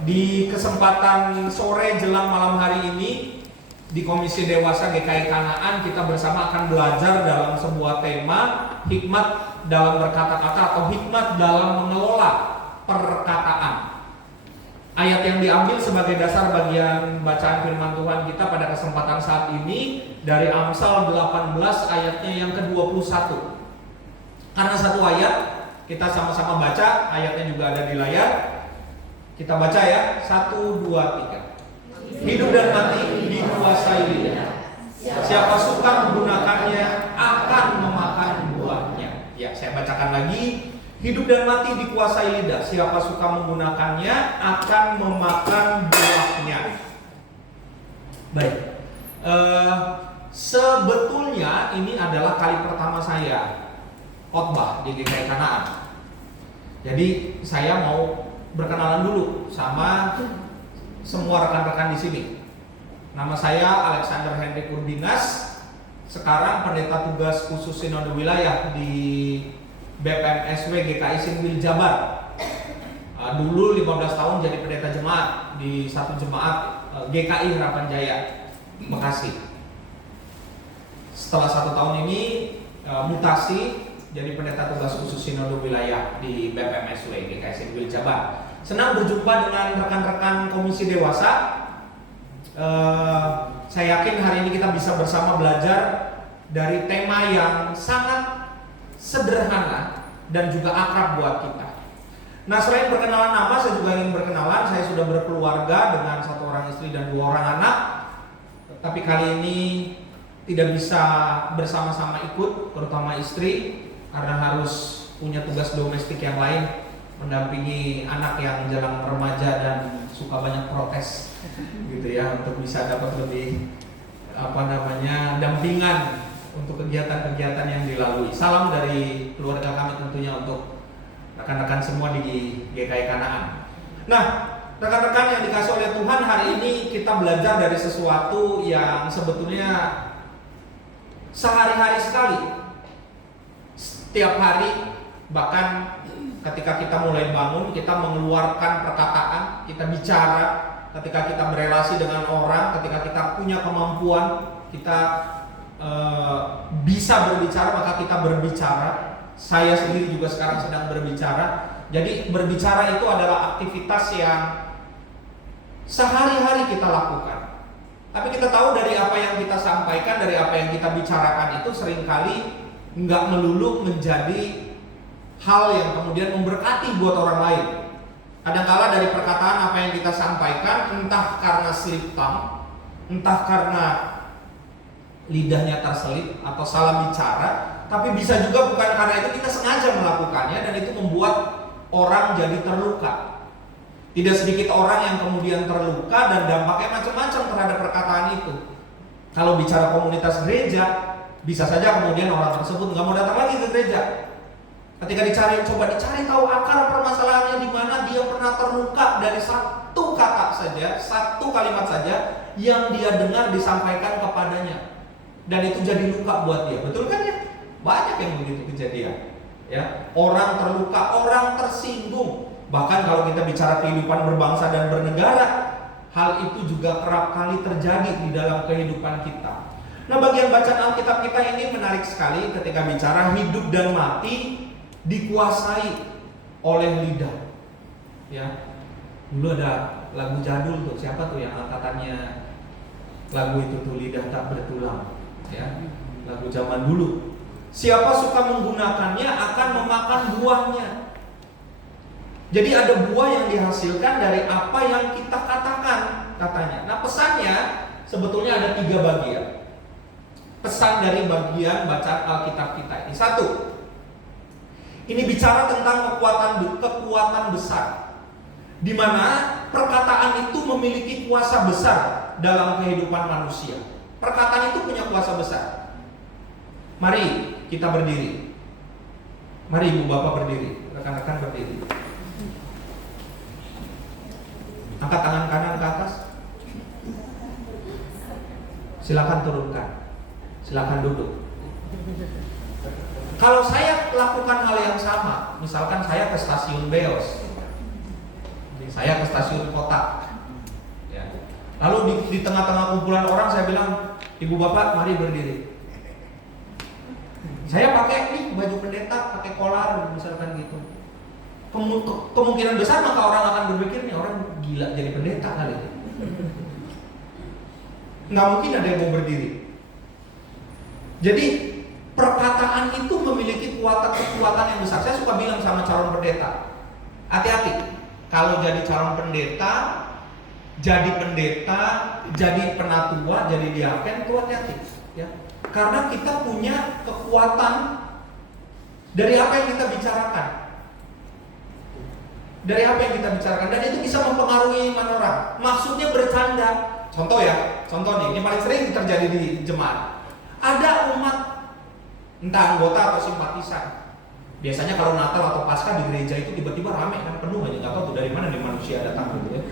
Di kesempatan sore jelang malam hari ini di Komisi Dewasa GKI Kanaan kita bersama akan belajar dalam sebuah tema hikmat dalam berkata-kata atau hikmat dalam mengelola perkataan. Ayat yang diambil sebagai dasar bagian bacaan firman Tuhan kita pada kesempatan saat ini dari Amsal 18 ayatnya yang ke-21. Karena satu ayat kita sama-sama baca, ayatnya juga ada di layar. Kita baca ya, 1, 2, 3. Hidup dan mati dikuasai lidah. Siapa suka menggunakannya akan memakan buahnya. Ya, saya bacakan lagi. Hidup dan mati dikuasai lidah. Siapa suka menggunakannya akan memakan buahnya. Baik. Sebetulnya ini adalah kali pertama saya khotbah di GKI Kanaan. Jadi saya mau berkenalan dulu sama semua rekan-rekan di sini. Nama saya Alexander Henry Kurdinas. Sekarang pendeta tugas khusus Sinode Wilayah di BPMSW GKI Sinwil Jabar. Dulu 15 tahun jadi pendeta jemaat di satu jemaat GKI Harapan Jaya Bekasi. Setelah 1 tahun ini mutasi jadi pendeta tugas khusus Sinode Wilayah di BPMSW GKI Sinwil Jabar. Senang berjumpa dengan rekan-rekan Komisi Dewasa. Saya yakin hari ini kita bisa bersama belajar dari tema yang sangat sederhana dan juga akrab buat kita. Nah, selain berkenalan nama, saya juga ingin berkenalan. Saya sudah berkeluarga dengan 1 orang istri dan 2 orang anak. Tapi kali ini tidak bisa bersama-sama ikut, terutama istri, karena harus punya tugas domestik yang lain, mendampingi anak yang jalan remaja dan suka banyak protes gitu ya, untuk bisa dapat lebih dampingan untuk kegiatan-kegiatan yang dilalui. Salam dari keluarga kami tentunya untuk rekan-rekan semua di GKI Kanaan. Nah, rekan-rekan yang dikasih oleh Tuhan, hari ini kita belajar dari sesuatu yang sebetulnya sehari-hari sekali. Setiap hari, bahkan ketika kita mulai bangun, kita mengeluarkan perkataan, kita bicara, ketika kita berelasi dengan orang, ketika kita punya kemampuan, kita bisa berbicara, maka kita berbicara. Saya sendiri juga sekarang sedang berbicara. Jadi berbicara itu adalah aktivitas yang sehari-hari kita lakukan. Tapi kita tahu dari apa yang kita sampaikan, dari apa yang kita bicarakan itu seringkali nggak melulu menjadi hal yang kemudian memberkati buat orang lain. Kadangkala dari perkataan apa yang kita sampaikan, entah karena slip tongue, entah karena lidahnya terselip atau salah bicara, tapi bisa juga bukan karena itu kita sengaja melakukannya dan itu membuat orang jadi terluka. Tidak sedikit orang yang kemudian terluka dan dampaknya macam-macam terhadap perkataan itu. Kalau bicara komunitas gereja, bisa saja kemudian orang tersebut nggak mau datang lagi ke gereja. Ketika coba dicari tahu akar permasalahannya di mana, dia pernah terluka dari satu kata saja, satu kalimat saja yang dia dengar disampaikan kepadanya, dan itu jadi luka buat dia. Betul kan ya? Banyak yang begitu kejadian. Ya, orang terluka, orang tersinggung. Bahkan kalau kita bicara kehidupan berbangsa dan bernegara, hal itu juga kerap kali terjadi di dalam kehidupan kita. Nah, bagian bacaan Alkitab kita ini menarik sekali ketika bicara hidup dan mati dikuasai oleh lidah. Ya, dulu ada lagu jadul tuh, siapa tuh yang angkatannya lagu itu tuh, lidah tak bertulang. Ya, lagu zaman dulu. Siapa suka menggunakannya akan memakan buahnya. Jadi ada buah yang dihasilkan dari apa yang kita katakan, katanya. Nah, pesannya sebetulnya ada 3 bagian. Pesan dari bagian bacaan Alkitab kita ini. 1, ini bicara tentang kekuatan besar, di mana perkataan itu memiliki kuasa besar dalam kehidupan manusia. Perkataan itu punya kuasa besar. Mari kita berdiri. Mari ibu bapak berdiri, rekan-rekan berdiri. Angkat tangan kanan ke atas. Silakan turunkan. Silakan duduk. Kalau saya lakukan hal yang sama, misalkan saya ke stasiun Beos, di Saya ke stasiun kota. Ya. Lalu di tengah-tengah kumpulan orang saya bilang, ibu bapak mari berdiri. Saya pakai nih baju pendeta, pakai kolar misalkan gitu. Kemungkinan besar maka orang akan berpikir nih orang gila jadi pendeta kali ini. Nggak mungkin ada yang mau berdiri. Jadi perkataan itu memiliki kekuatan yang besar. Saya suka bilang sama calon pendeta, hati-hati kalau jadi calon pendeta, jadi penatua, jadi diaken, itu hati-hati ya. Karena kita punya kekuatan dari apa yang kita bicarakan. Dari apa yang kita bicarakan, dan itu bisa mempengaruhi iman orang. Maksudnya bercanda. Contoh nih, ini paling sering terjadi di jemaat. Ada umat, entah anggota atau simpatisan. Biasanya kalau Natal atau Paskah di gereja itu tiba-tiba rame kan, penuh aja, nggak tahu tuh dari mana nih manusia datang gitu ya.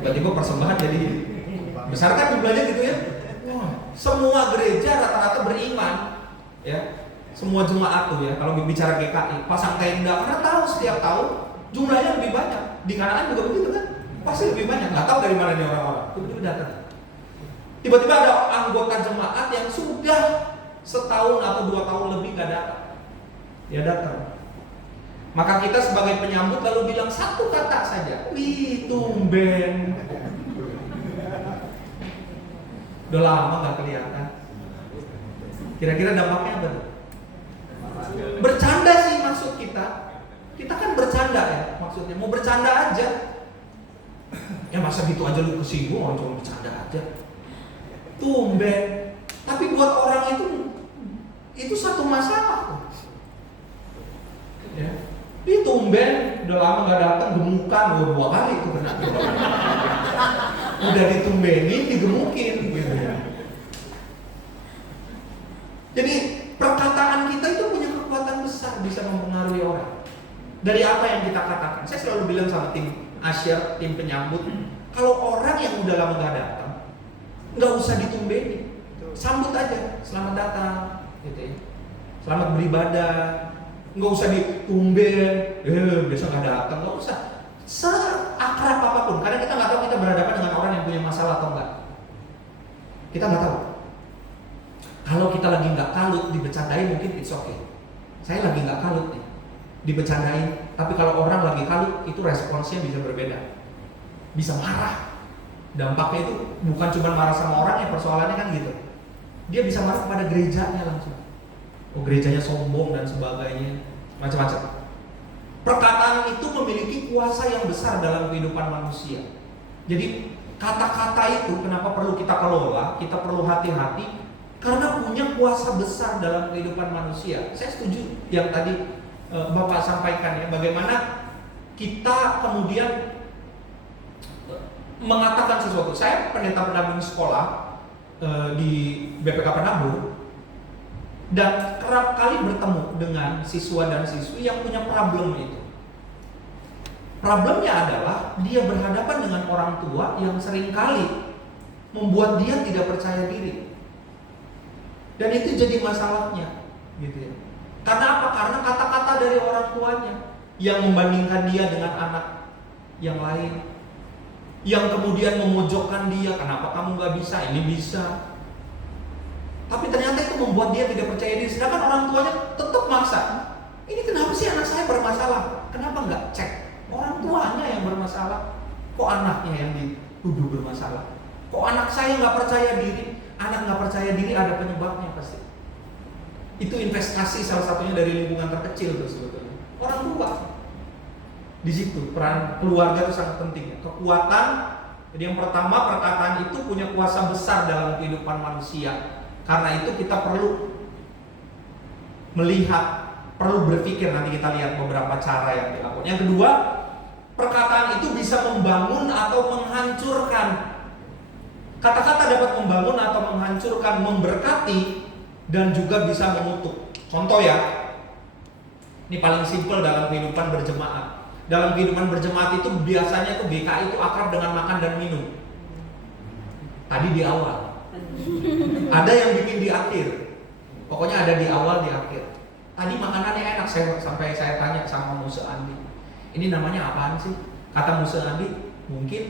Tiba-tiba persembahan jadi besar kan jumlahnya gitu ya. Semua gereja rata-rata beriman, ya. Semua jemaat tuh ya, kalau bicara GKI pasang tenda karena tahu setiap tahun jumlahnya lebih banyak. Di Kanaan juga begitu kan, pasti lebih banyak. Nggak tahu dari mana nih orang-orang, tiba-tiba datang. Tiba-tiba ada anggota jemaat yang sudah setahun atau 2 tahun lebih nggak datang. Dia datang. Maka kita sebagai penyambut lalu bilang satu kata saja, wih tumben. Udah lama nggak kelihatan. Kira-kira dampaknya apa tuh? Bercanda sih maksud kita. Kita kan bercanda ya maksudnya, mau bercanda aja. Ya masa gitu aja lu kesinggung, orang cuma bercanda aja. Tumben. Tapi buat orang itu satu masalah tuh. Ya. Dia tumben, udah lama gak datang, gemukan, 2 kali itu kena. Udah ditumbenin, digemukin gitu ya. Jadi perkataan kita itu punya kekuatan besar, bisa mempengaruhi orang. Dari apa yang kita katakan. Saya selalu bilang sama tim asyir, tim penyambut, kalau orang yang udah lama gak datang, gak usah ditumbeni, sambut aja, selamat datang gitu ya. Selamat beribadah. Nggak usah ditumben, biasa nggak datang, nggak usah. Seakrab apapun, karena kita nggak tahu kita berhadapan dengan orang yang punya masalah atau enggak. Kita nggak tahu. Kalau kita lagi nggak kalut, dibercandain mungkin it's okay. Saya lagi nggak kalut nih, dibercandain. Tapi kalau orang lagi kalut, itu responsnya bisa berbeda, bisa marah. Dampaknya itu bukan cuma marah sama orang, yang persoalannya kan gitu. Dia bisa marah kepada gerejanya langsung. Oh gerejanya sombong dan sebagainya, macam-macam. Perkataan itu memiliki kuasa yang besar dalam kehidupan manusia. Jadi kata-kata itu kenapa perlu kita kelola, kita perlu hati-hati, karena punya kuasa besar dalam kehidupan manusia. Saya setuju yang tadi Bapak sampaikan ya, bagaimana kita kemudian mengatakan sesuatu. Saya pendeta pendamping sekolah di BPK Penabur. Dan kerap kali bertemu dengan siswa dan siswi yang punya problem itu. Problemnya adalah dia berhadapan dengan orang tua yang seringkali membuat dia tidak percaya diri. Dan itu jadi masalahnya, gitu ya. Karena apa? Karena kata-kata dari orang tuanya yang membandingkan dia dengan anak yang lain, yang kemudian memojokkan dia, kenapa kamu gak bisa, ini bisa. Tapi ternyata itu membuat dia tidak percaya diri. Sedangkan orang tuanya tetap maksa. Ini kenapa sih anak saya bermasalah? Kenapa nggak cek? Orang tuanya yang bermasalah. Kok anaknya yang dituduh bermasalah? Kok anak saya nggak percaya diri? Anak nggak percaya diri ada penyebabnya pasti. Itu investasi salah satunya dari lingkungan terkecil tuh sebetulnya. Orang tua. Di situ peran keluarga itu sangat penting. Kekuatan. Jadi yang pertama, perkataan itu punya kuasa besar dalam kehidupan manusia. Karena itu kita perlu melihat, perlu berpikir, nanti kita lihat beberapa cara yang dilakukan. Yang kedua, perkataan itu bisa membangun atau menghancurkan. Kata-kata dapat membangun atau menghancurkan, memberkati, dan juga bisa mengutuk. Contoh ya, ini paling simpel dalam kehidupan berjemaat. Dalam kehidupan berjemaat itu biasanya tuh GKI itu akrab dengan makan dan minum. Tadi di awal. Ada yang bikin di akhir. Pokoknya ada di awal, di akhir. Tadi makanannya enak, sampai saya tanya sama Musa Andi, ini namanya apaan sih? Kata Musa Andi, mungkin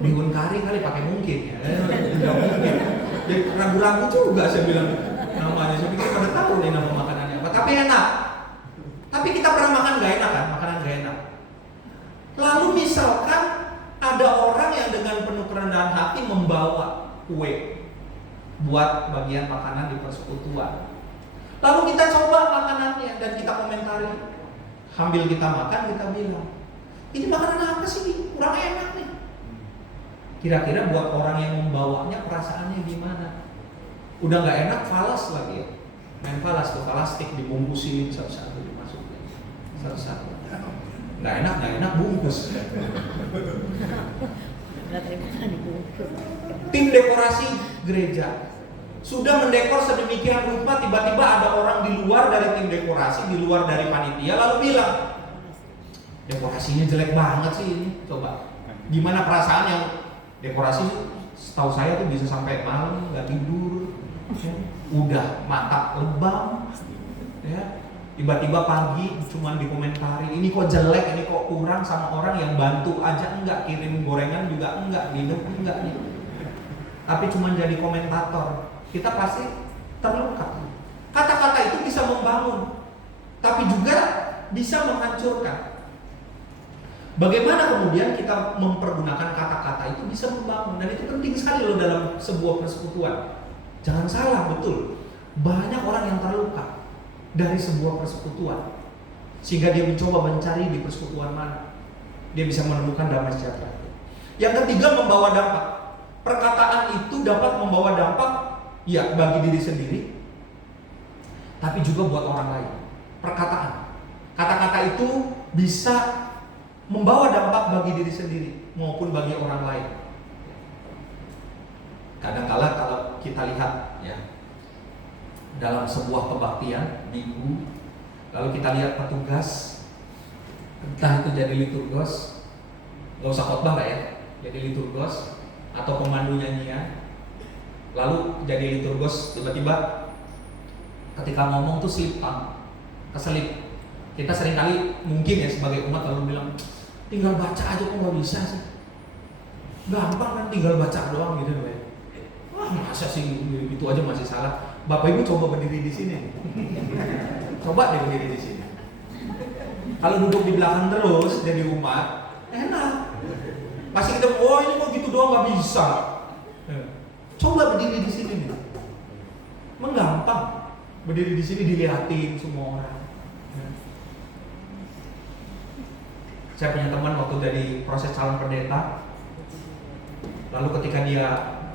bihun kari kali pakai mungkin ya. Nggak mungkin. Jadi ragu-ragu juga saya bilang namanya. Saya pikir pada tahu nih nama makanannya apa. Tapi enak. Tapi kita pernah makan nggak enak kan? Makanan nggak enak. Lalu misalkan ada orang yang dengan penuh kerendahan hati membawa kue buat bagian makanan di persekutuan. Lalu kita coba makanannya dan kita komentari. Sambil kita makan kita bilang, ini makanan apa sih? Kurang enak nih. Kira-kira buat orang yang membawanya perasaannya gimana? Udah nggak enak, falas lagi ya. Main falas tuh, falastik dibungkusin satu-satu dimasukin. Satu-satu. Nggak enak bungkus. Tim dekorasi gereja sudah mendekor sedemikian rupa, tiba-tiba ada orang di luar dari tim dekorasi, di luar dari panitia, lalu bilang, dekorasinya jelek banget sih ini. Coba, gimana perasaan yang dekorasi? Setahu saya tuh bisa sampai malam nggak tidur, udah mata lebam, ya. Tiba-tiba pagi cuman dikomentari, ini kok jelek, ini kok kurang, sama orang yang bantu aja enggak, kirim gorengan juga enggak, minum enggak nih. Tapi cuman jadi komentator. Kita pasti terluka. Kata-kata itu bisa membangun, tapi juga bisa menghancurkan. Bagaimana kemudian kita mempergunakan kata-kata itu bisa membangun, dan itu penting sekali loh dalam sebuah persekutuan. Jangan salah, betul. Banyak orang yang terluka dari sebuah persekutuan, sehingga dia mencoba mencari di persekutuan mana dia bisa menemukan damai sejahtera. Yang ketiga, membawa dampak. Perkataan itu dapat membawa dampak, ya, bagi diri sendiri, tapi juga buat orang lain. Perkataan, kata-kata itu bisa membawa dampak bagi diri sendiri maupun bagi orang lain. Kadang-kala kalau kita lihat ya dalam sebuah kebaktian minggu, lalu kita lihat petugas, entah itu jadi liturgos, gak usah khotbah lah ya, jadi liturgos atau pemandu nyanyian, lalu jadi liturgos tiba-tiba ketika ngomong tuh keselip. Kita seringkali mungkin ya sebagai umat lalu bilang, tinggal baca aja kok nggak bisa sih, gampang kan tinggal baca doang gitu ya. Wah, masa sih itu aja masih salah. Bapak Ibu coba berdiri di sini. Coba deh berdiri di sini. Kalau duduk di belakang terus jadi umat, enak. Pasti kita, oh ini kok gitu doang nggak bisa. Coba berdiri di sini nih. Menggampang. Berdiri di sini dilihatin semua orang. Saya punya teman waktu dari proses calon pendeta, lalu ketika dia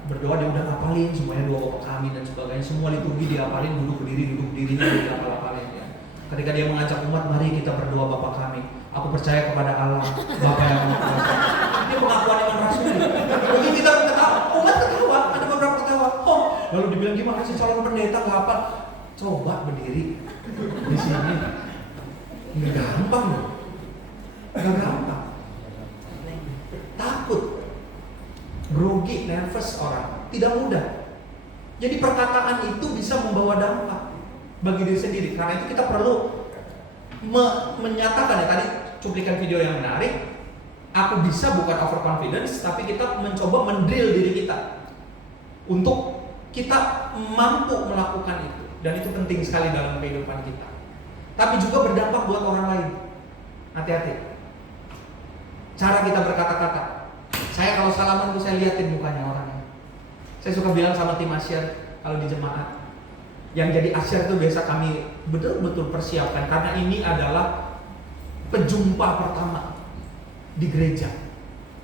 berdoa dia udah ngapalin semuanya, doa Bapa Kami dan sebagainya, semua liturgi dia hafalin, duduk berdirinya dia hafalin ya. Ketika dia mengajak umat, mari kita berdoa Bapa Kami, aku percaya kepada Allah Bapa yang Maha Kuasa. Ini pengakuan iman rasuli. Mungkin kita ketawa, umat ketawa, ada beberapa ketawa. Oh, lalu dibilang gimana sih calon pendeta nggak apa? Coba berdiri di sini, nggak gampang loh. Gak gampang, takut, grogi, nervous orang, tidak mudah. Jadi perkataan itu bisa membawa dampak bagi diri sendiri. Karena itu kita perlu menyatakan ya, tadi cuplikan video yang menarik. Aku bisa bukan overconfidence, tapi kita mencoba mendrill diri kita untuk kita mampu melakukan itu. Dan itu penting sekali dalam kehidupan kita. Tapi juga berdampak buat orang lain. Hati-hati. Cara kita berkata-kata. Saya kalau salaman tuh saya liatin mukanya orangnya. Saya suka bilang sama tim asyar kalau di jemaat, yang jadi asyar itu biasa kami betul-betul persiapkan, karena ini adalah pejumpa pertama di gereja.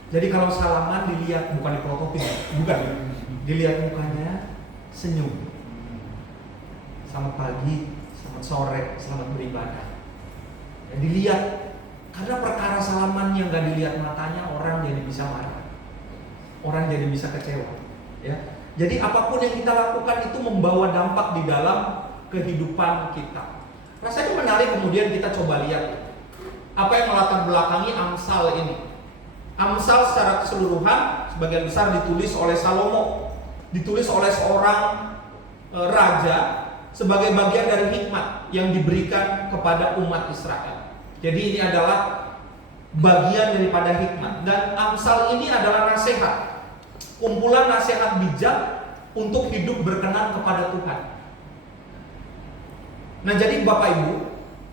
Jadi kalau salaman dilihat, bukan diprototip, bukan, dilihat mukanya, senyum. Selamat pagi, selamat sore, selamat beribadah. Ya, dilihat. Karena perkara salaman yang gak dilihat matanya, orang jadi bisa marah, orang jadi bisa kecewa. Ya, jadi apapun yang kita lakukan itu membawa dampak di dalam kehidupan kita. Rasanya menarik kemudian kita coba lihat apa yang melatar belakangi Amsal ini. Amsal secara keseluruhan sebagian besar ditulis oleh Salomo, ditulis oleh seorang raja sebagai bagian dari hikmat yang diberikan kepada umat Israel. Jadi ini adalah bagian daripada hikmat. Dan Amsal ini adalah nasihat, kumpulan nasihat bijak untuk hidup berkenan kepada Tuhan. Nah, jadi Bapak Ibu,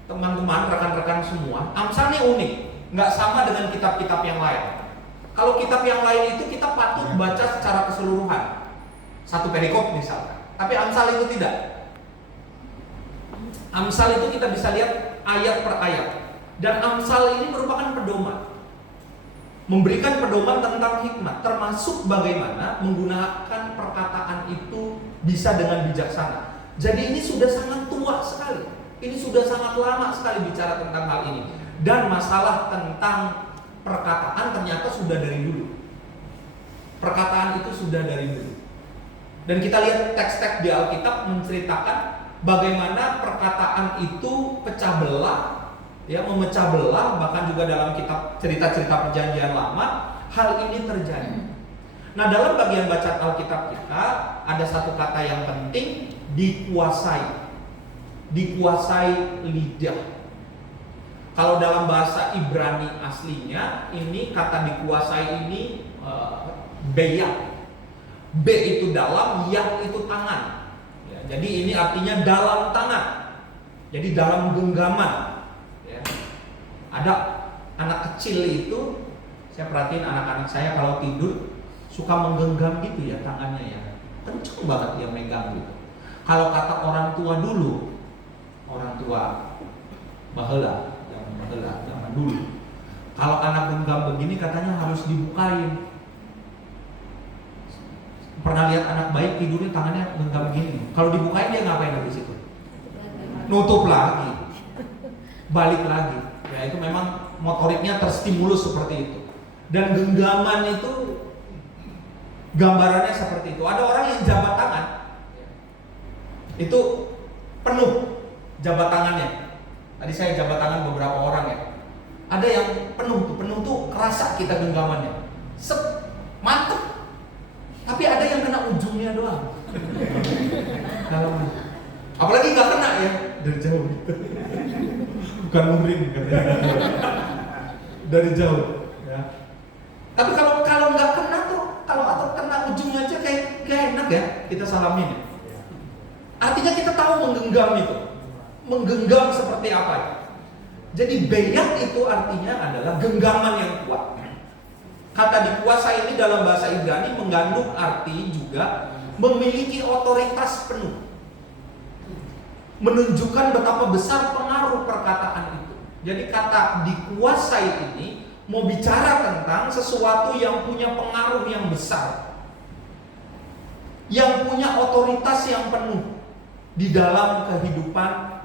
teman-teman, rekan-rekan semua, Amsal ini unik, nggak sama dengan kitab-kitab yang lain. Kalau kitab yang lain itu kita patut baca secara keseluruhan, satu perikop misalkan. Tapi Amsal itu tidak. Amsal itu kita bisa lihat ayat per ayat. Dan Amsal ini merupakan pedoman, memberikan pedoman tentang hikmat, termasuk bagaimana menggunakan perkataan itu bisa dengan bijaksana. Jadi ini sudah sangat tua sekali. Ini sudah sangat lama sekali bicara tentang hal ini. Dan masalah tentang perkataan ternyata sudah dari dulu. Perkataan itu sudah dari dulu. Dan kita lihat teks-teks di Alkitab menceritakan bagaimana perkataan itu pecah belah, ya, memecah belah, bahkan juga dalam kitab cerita-cerita Perjanjian Lama hal ini terjadi. Nah, dalam bagian bacaan Alkitab kita ada satu kata yang penting, dikuasai. Dikuasai lidah. Kalau dalam bahasa Ibrani aslinya, ini kata dikuasai ini beyak. B itu dalam, yak itu tangan. Ya, jadi ini artinya dalam tangan. Jadi dalam genggaman. Ya. Ada anak kecil itu, saya perhatiin anak-anak saya kalau tidur suka menggenggam gitu ya tangannya ya. Kenceng banget dia megang gitu. Kalau kata orang tua dulu, orang tua baheula, zaman dulu. Kalau anak genggam begini katanya harus dibukain. Pernah lihat anak baik tidurnya tangannya genggam begini. Kalau dibukain dia ngapain habis itu? Nutup lagi, balik lagi. Ya itu memang motoriknya terstimulus seperti itu. Dan genggaman itu gambarannya seperti itu. Ada orang yang jabat tangan, itu penuh jabat tangannya. Tadi saya jabat tangan beberapa orang ya. Ada yang penuh tuh kerasa kita genggamannya. Sep, mantep. Tapi ada yang kena ujungnya doang. Apalagi nggak kena ya dari jauh. Bukan murim katanya. Dari jauh. Ya. Tapi kalau nggak kena tuh, atau kena ujungnya aja kayak enak ya kita salamin. Ya. Artinya kita tahu menggenggam itu. Menggenggam seperti apa ya? Jadi beyak itu artinya adalah genggaman yang kuat. Kata dikuasai ini dalam bahasa Ibrani mengandung arti juga memiliki otoritas penuh. Menunjukkan betapa besar pengaruh perkataan itu. Jadi kata dikuasai ini mau bicara tentang sesuatu yang punya pengaruh yang besar, yang punya otoritas yang penuh di dalam kehidupan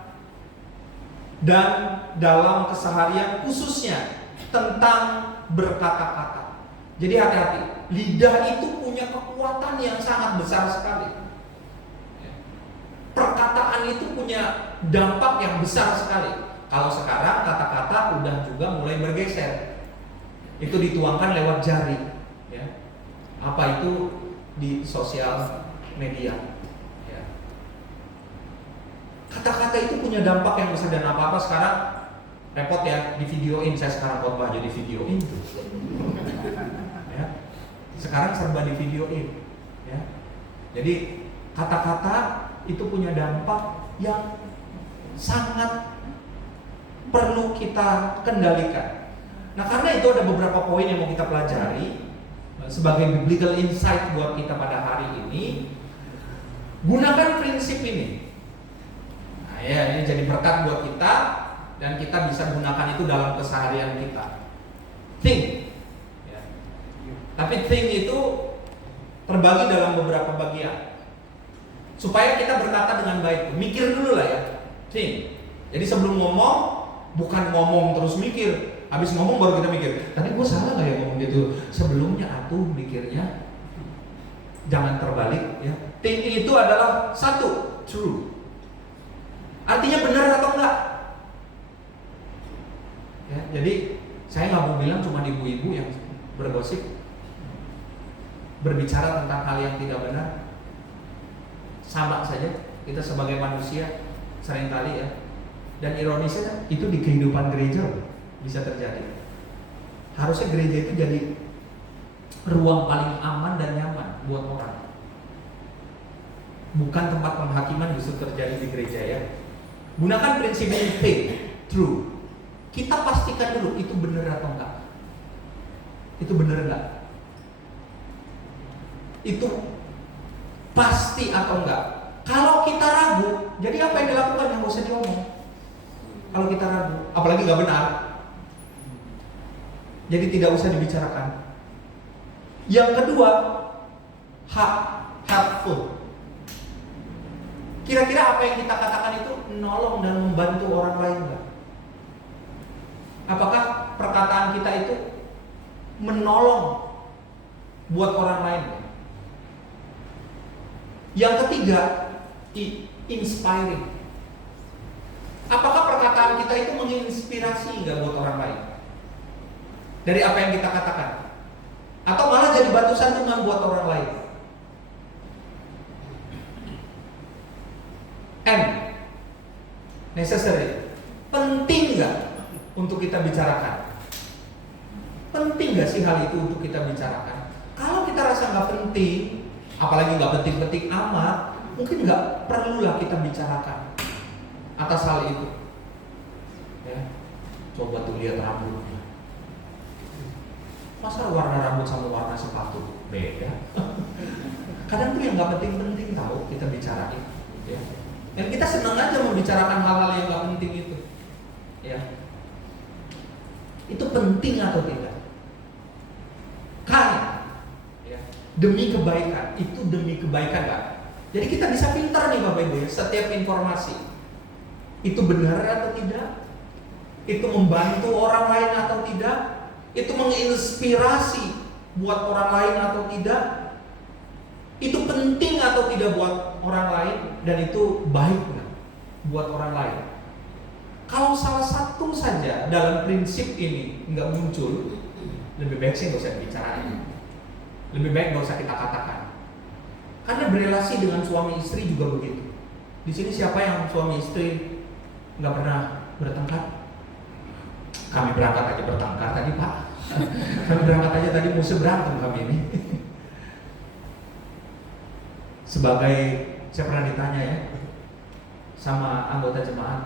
dan dalam keseharian, khususnya tentang berkata-kata. Jadi hati-hati, lidah itu punya kekuatan yang sangat besar sekali. Perkataan itu punya dampak yang besar sekali. Kalau sekarang kata-kata udah juga mulai bergeser. Itu dituangkan lewat jari, ya. Apa itu di sosial media. Kata-kata itu punya dampak yang besar dan apa-apa sekarang repot ya di videoin. Saya sekarang khotbah jadi videoin tuh. Ya. Sekarang serba di videoin. Ya. Jadi kata-kata itu punya dampak yang sangat perlu kita kendalikan. Nah, karena itu ada beberapa poin yang mau kita pelajari sebagai biblical insight buat kita pada hari ini. Gunakan prinsip ini. Ya, ini jadi berkat buat kita dan kita bisa gunakan itu dalam keseharian kita. Think, ya. Tapi think itu terbagi dalam beberapa bagian supaya kita berkata dengan baik. Mikir dulu lah ya, think. Jadi sebelum ngomong, bukan ngomong terus mikir. Habis ngomong baru kita mikir. Tadi gue salah nggak ya ngomong gitu? Sebelumnya atuh mikirnya. Jangan terbalik ya. Think itu adalah satu, true. Artinya benar atau enggak? Ya, jadi saya nggak mau bilang cuma ibu-ibu yang bergosip, berbicara tentang hal yang tidak benar. Sama saja kita sebagai manusia seringkali ya. Dan ironisnya itu di kehidupan gereja bisa terjadi. Harusnya gereja itu jadi ruang paling aman dan nyaman buat orang. Bukan tempat penghakiman justru terjadi di gereja ya. Gunakan prinsip ini, faith, true. Kita pastikan dulu itu benar atau enggak. Itu benar enggak? Itu pasti atau enggak? Kalau kita ragu, jadi apa yang dilakukan yang nggak usah diomong. Kalau kita ragu, apalagi nggak benar, jadi tidak usah dibicarakan. Yang kedua, helpful. Kira-kira apa yang kita katakan itu menolong dan membantu orang lain enggak? Apakah perkataan kita itu menolong buat orang lain? Yang ketiga, inspiring. Apakah perkataan kita itu menginspirasi enggak buat orang lain? Dari apa yang kita katakan? Atau malah jadi batu sandungan buat orang lain? M, necessary. Penting nggak untuk kita bicarakan? Penting nggak sih hal itu untuk kita bicarakan? Kalau kita rasa nggak penting, apalagi nggak penting-penting amat, mungkin nggak perlulah kita bicarakan atas hal itu. Ya, coba tuh lihat rambutnya. Masa warna rambut sama warna sepatu beda? Kadang tuh yang nggak penting-penting tahu kita bicarain. Ya. Dan kita senang aja membicarakan hal-hal yang gak penting itu, ya. Itu penting atau tidak? Kan, ya. Demi kebaikan, itu demi kebaikan kan? Jadi kita bisa pintar nih Bapak Ibu ya, setiap informasi itu benar atau tidak? Itu membantu orang lain atau tidak? Itu menginspirasi buat orang lain atau tidak? Itu penting atau tidak buat orang lain, dan itu baik nggak buat orang lain. Kalau salah satu saja dalam prinsip ini nggak muncul, lebih baik sih nggak usah dibicarain. Lebih baik nggak usah kita katakan. Karena berelasi dengan suami istri juga begitu. Di sini siapa yang suami istri nggak pernah bertengkar? Kami berangkat aja bertengkar tadi Pak. Kami berangkat aja tadi musuh berantem kami ini. Sebagai, saya pernah ditanya ya sama anggota jemaat,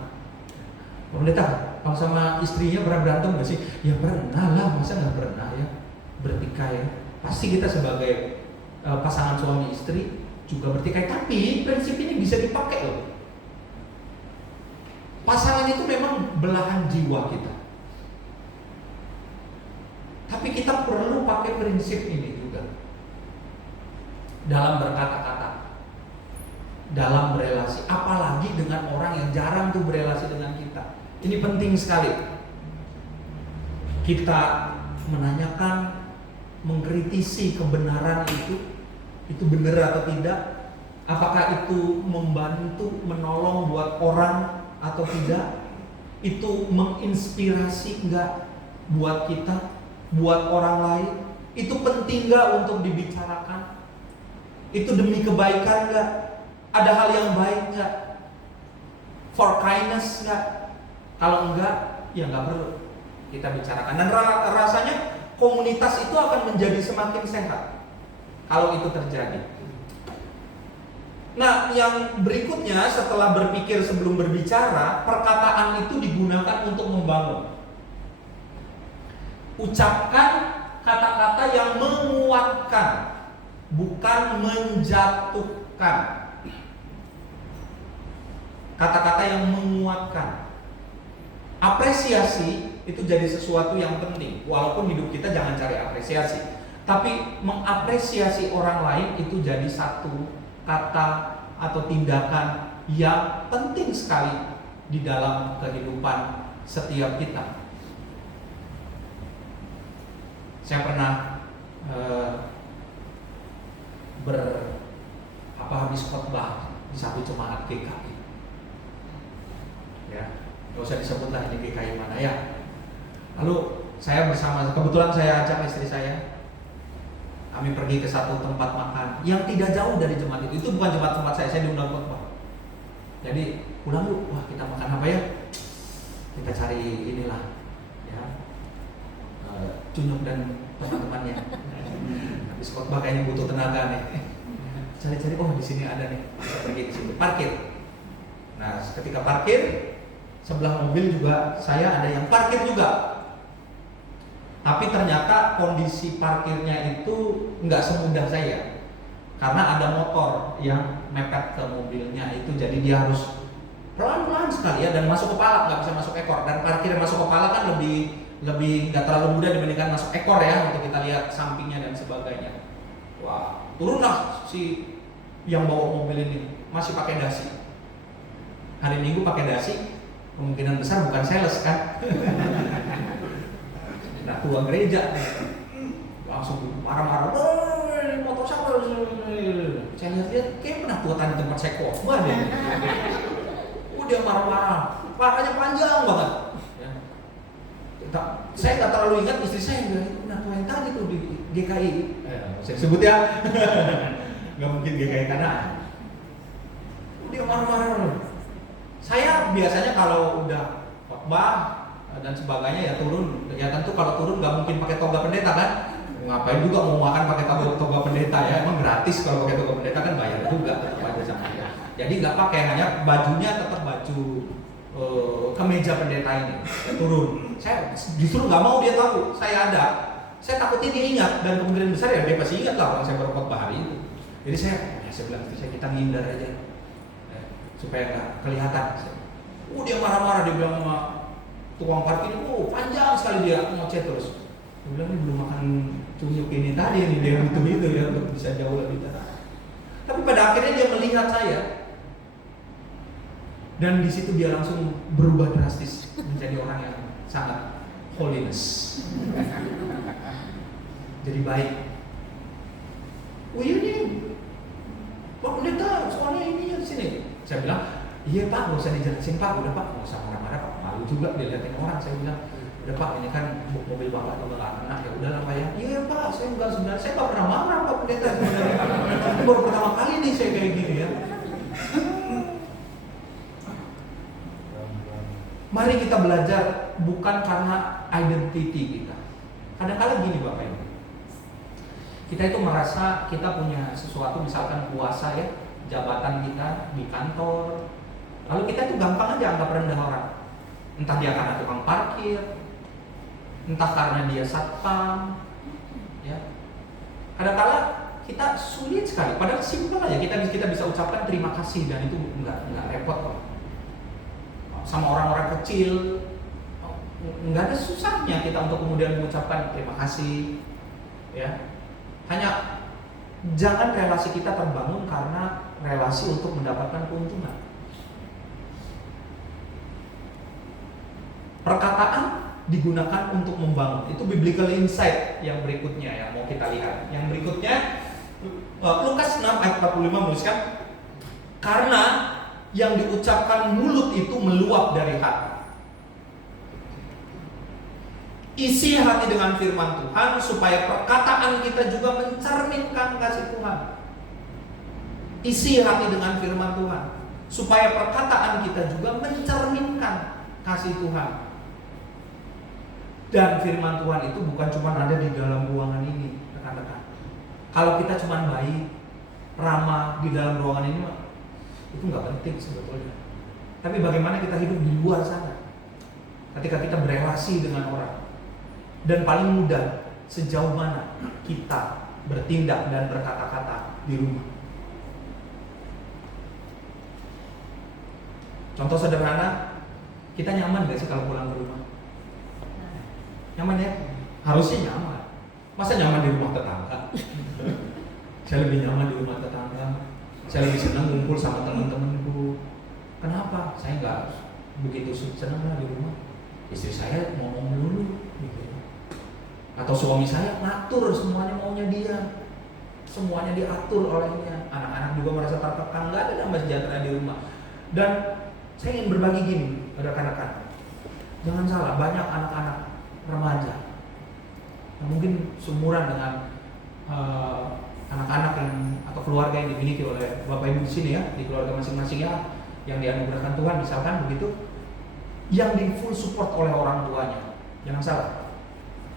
Pak Pendeta, kalau sama istrinya pernah berantem gak sih? Ya pernah lah, masa gak pernah ya bertikai ya. Pasti kita sebagai pasangan suami istri juga bertikai. Tapi prinsip ini bisa dipakai loh. Pasangan itu memang belahan jiwa kita, tapi kita perlu pakai prinsip ini juga dalam berkata-kata, dalam berelasi, apalagi dengan orang yang jarang tuh berelasi dengan kita. Ini penting sekali. Kita menanyakan, mengkritisi kebenaran itu benar atau tidak? Apakah itu membantu, menolong buat orang atau tidak? Itu menginspirasi enggak buat kita, buat orang lain? Itu penting enggak untuk dibicarakan? Itu demi kebaikan enggak? Ada hal yang baik enggak? For kindness enggak? Kalau enggak, ya enggak perlu kita bicarakan. Dan rasanya komunitas itu akan menjadi semakin sehat kalau itu terjadi. Nah, yang berikutnya setelah berpikir sebelum berbicara, perkataan itu digunakan untuk membangun. Ucapkan kata-kata yang menguatkan, bukan menjatuhkan. Kata-kata yang menguatkan. Apresiasi itu jadi sesuatu yang penting. Walaupun hidup kita jangan cari apresiasi, tapi mengapresiasi orang lain itu jadi satu kata atau tindakan yang penting sekali di dalam kehidupan setiap kita. Saya pernah habis khotbah di satu jemaat GKI. Ya, nggak usah disebut lah ini GKI mana ya. Lalu saya kebetulan saya ajak istri saya. Kami pergi ke satu tempat makan yang tidak jauh dari jemaat itu. Itu bukan jemaat tempat saya diundang khotbah. Jadi pulang yuk, wah kita makan apa ya? Kita cari inilah, ya, Cunyuk dan teman-temannya. Habis khotbah kayaknya butuh tenaga nih. Cari-cari, oh di sini ada nih, kita pergi di situ, parkir. Nah, ketika parkir, sebelah mobil juga saya ada yang parkir juga. Tapi ternyata kondisi parkirnya itu nggak semudah saya, karena ada motor yang mepet ke mobilnya itu, jadi dia harus pelan-pelan sekali ya, dan masuk kepala, nggak bisa masuk ekor. Dan parkir masuk kepala kan lebih nggak terlalu mudah dibandingkan masuk ekor ya, untuk kita lihat sampingnya dan sebagainya. Wah, turunlah si yang bawa mobil ini, masih pakai dasi. Hari Minggu pakai dasi, kemungkinan besar bukan sales kan. Nah, tua gereja langsung marah-marah, motor siapa? Saya lihat kayak pernah tua tadi tempat saya khotbah deh. Dia marah-marah, marahnya panjang banget. Ya. Saya nggak terlalu ingat, istri saya bilang itu pernah tua yang tadi tuh di GKI. Saya sebut ya, nggak mungkin GKI karena dia marah-marah. Saya biasanya kalau udah khotbah dan sebagainya ya turun, ya tentu kalau turun nggak mungkin pakai toga pendeta kan, ngapain juga mau makan pakai toga pendeta ya, emang gratis kalau pakai toga pendeta kan bayar juga tetap aja sama dia. Jadi nggak pakai, hanya bajunya tetap baju kemeja pendeta ini, ya turun. Saya justru nggak mau dia tahu saya ada, saya takutnya dia ingat, dan kemungkinan besar ya dia pasti ingat lah orang saya baru khotbah hari itu. Jadi saya bilang kita ngindar aja ya, supaya nggak kelihatan. Dia marah-marah, dia bilang sama tukang parkir, panjang sekali dia ngoceh terus. Dia bilang ini belum makan cunyuk ini tadi nih, dia gitu ya untuk bisa jauh lebih tenang. Tapi pada akhirnya dia melihat saya, dan di situ dia langsung berubah drastis menjadi orang yang sangat holiness. Jadi baik. Oh iya nih, Pak Pendeta, soalnya ini di sini. Saya bilang, iya Pak, nggak usah dijelasin Pak, udah Pak, nggak usah marah-marah Pak, malu juga dilihatin orang. Saya bilang, udah Pak, ini kan mobil Bapak juga nggak kena, ya udahlah Pak ya. Iya Pak, saya nggak sebenarnya, saya nggak pernah marah Pak Pendeta sebenarnya. Ini baru pertama kali nih saya kayak gini ya. Mari kita belajar bukan karena identity kita. Kadang-kadang gini Bapak Ibu, kita itu merasa kita punya sesuatu, misalkan kuasa ya, jabatan kita di kantor, lalu kita itu gampang aja anggap rendah orang. Entah dia karena tukang parkir, entah karena dia satpam, ya. Kadang-kadang kita sulit sekali, padahal simpel aja kita bisa ucapkan terima kasih, dan itu nggak repot kok. Sama orang-orang kecil, nggak ada susahnya kita untuk kemudian mengucapkan terima kasih, ya. Hanya jangan relasi kita terbangun karena relasi untuk mendapatkan keuntungan. Perkataan digunakan untuk membangun. Itu biblical insight yang berikutnya yang mau kita lihat. Yang berikutnya Lukas 6 ayat 45 menuliskan, karena yang diucapkan mulut itu meluap dari hati. Isi hati dengan firman Tuhan supaya perkataan kita juga mencerminkan kasih Tuhan. Isi hati dengan firman Tuhan supaya perkataan kita juga mencerminkan kasih Tuhan. Dan firman Tuhan itu bukan cuma ada di dalam ruangan ini, rekan-rekan. Kalau kita cuma baik, ramah di dalam ruangan ini, itu nggak penting sebetulnya. Tapi bagaimana kita hidup di luar sana, ketika kita berelasi dengan orang. Dan paling mudah, sejauh mana kita bertindak dan berkata-kata di rumah. Contoh sederhana, kita nyaman gak sih kalau pulang ke rumah? Nyaman ya? Harusnya nyaman. Masa nyaman di rumah tetangga? Saya lebih nyaman di rumah tetangga. Saya lebih senang ngumpul sama teman-temanku. Kenapa? Saya nggak begitu senang lah di rumah. Istri saya ngomong dulu, gitu. Atau suami saya ngatur semuanya maunya dia, semuanya diatur olehnya. Anak-anak juga merasa tertekan, nggak ada damai sejahtera di rumah. Dan saya ingin berbagi gini, rekan-rekan. Jangan salah, banyak anak-anak remaja yang mungkin seumuran dengan anak-anak yang atau keluarga yang dimiliki oleh Bapak Ibu di sini ya, di keluarga masing-masing ya, yang dianugerahkan Tuhan misalkan begitu, yang di full support oleh orang tuanya. Jangan salah.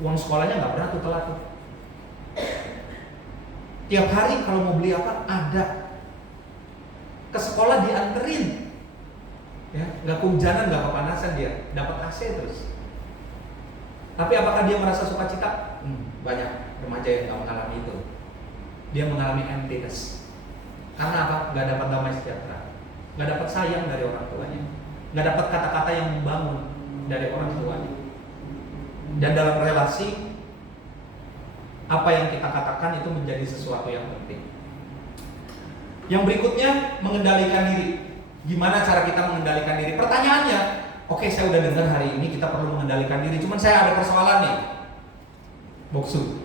Uang sekolahnya nggak pernah tuh telat tuh. Tiap hari kalau mau beli apa ada. Ke sekolah dianterin, ya, nggak kehujanan, nggak kepanasan, dia dapat AC terus. Tapi apakah dia merasa sukacita? Banyak remaja yang nggak mengalami itu. Dia mengalami emptiness. Karena apa? Nggak dapat damai sejahtera, nggak dapat sayang dari orang tuanya, nggak dapat kata-kata yang membangun dari orang tuanya. Dan dalam relasi, apa yang kita katakan itu menjadi sesuatu yang penting. Yang berikutnya, mengendalikan diri. Gimana cara kita mengendalikan diri? Pertanyaannya, oke, saya udah dengar hari ini kita perlu mengendalikan diri. Cuman saya ada persoalan nih, Boksu.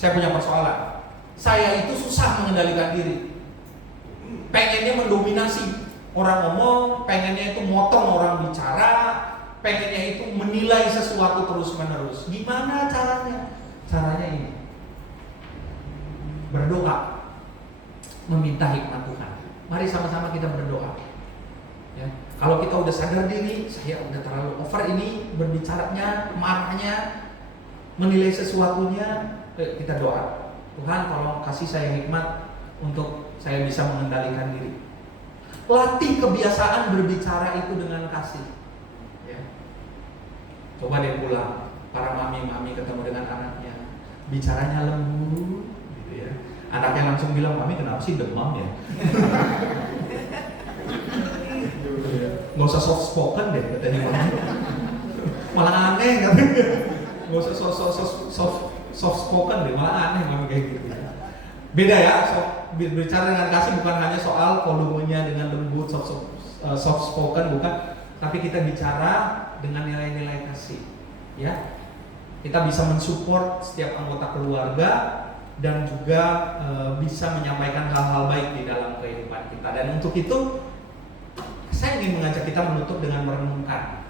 Saya punya persoalan. Saya itu susah mengendalikan diri. Pengennya mendominasi orang ngomong, pengennya itu motong orang bicara, pengennya itu menilai sesuatu terus-menerus. Gimana caranya? Caranya ini. Berdoa. Meminta hikmat Tuhan. Mari sama-sama kita berdoa. Ya. Kalau kita udah sadar diri, saya udah terlalu over ini berbicaranya, marahnya, menilai sesuatunya, kita doa. Tuhan, tolong kasih saya hikmat untuk saya bisa mengendalikan diri. Latih kebiasaan berbicara itu dengan kasih. Ya. Coba deh pulang, para mami-mami ketemu dengan anaknya, bicaranya lembut, gitu ya. Anaknya langsung bilang, "Mami kenapa sih demam ya?" Nggak usah soft spoken deh katanya mami. Malah aneh katanya. Nggak usah soft spoken deh, malah aneh mami kayak gitu. Beda ya, berbicara dengan kasih bukan hanya soal volumenya dengan lembut, soft spoken bukan, tapi kita bicara dengan nilai-nilai kasih. Ya, kita bisa mensupport setiap anggota keluarga dan juga bisa menyampaikan hal-hal baik di dalam kehidupan kita. Dan untuk itu saya ingin mengajak kita menutup dengan merenungkan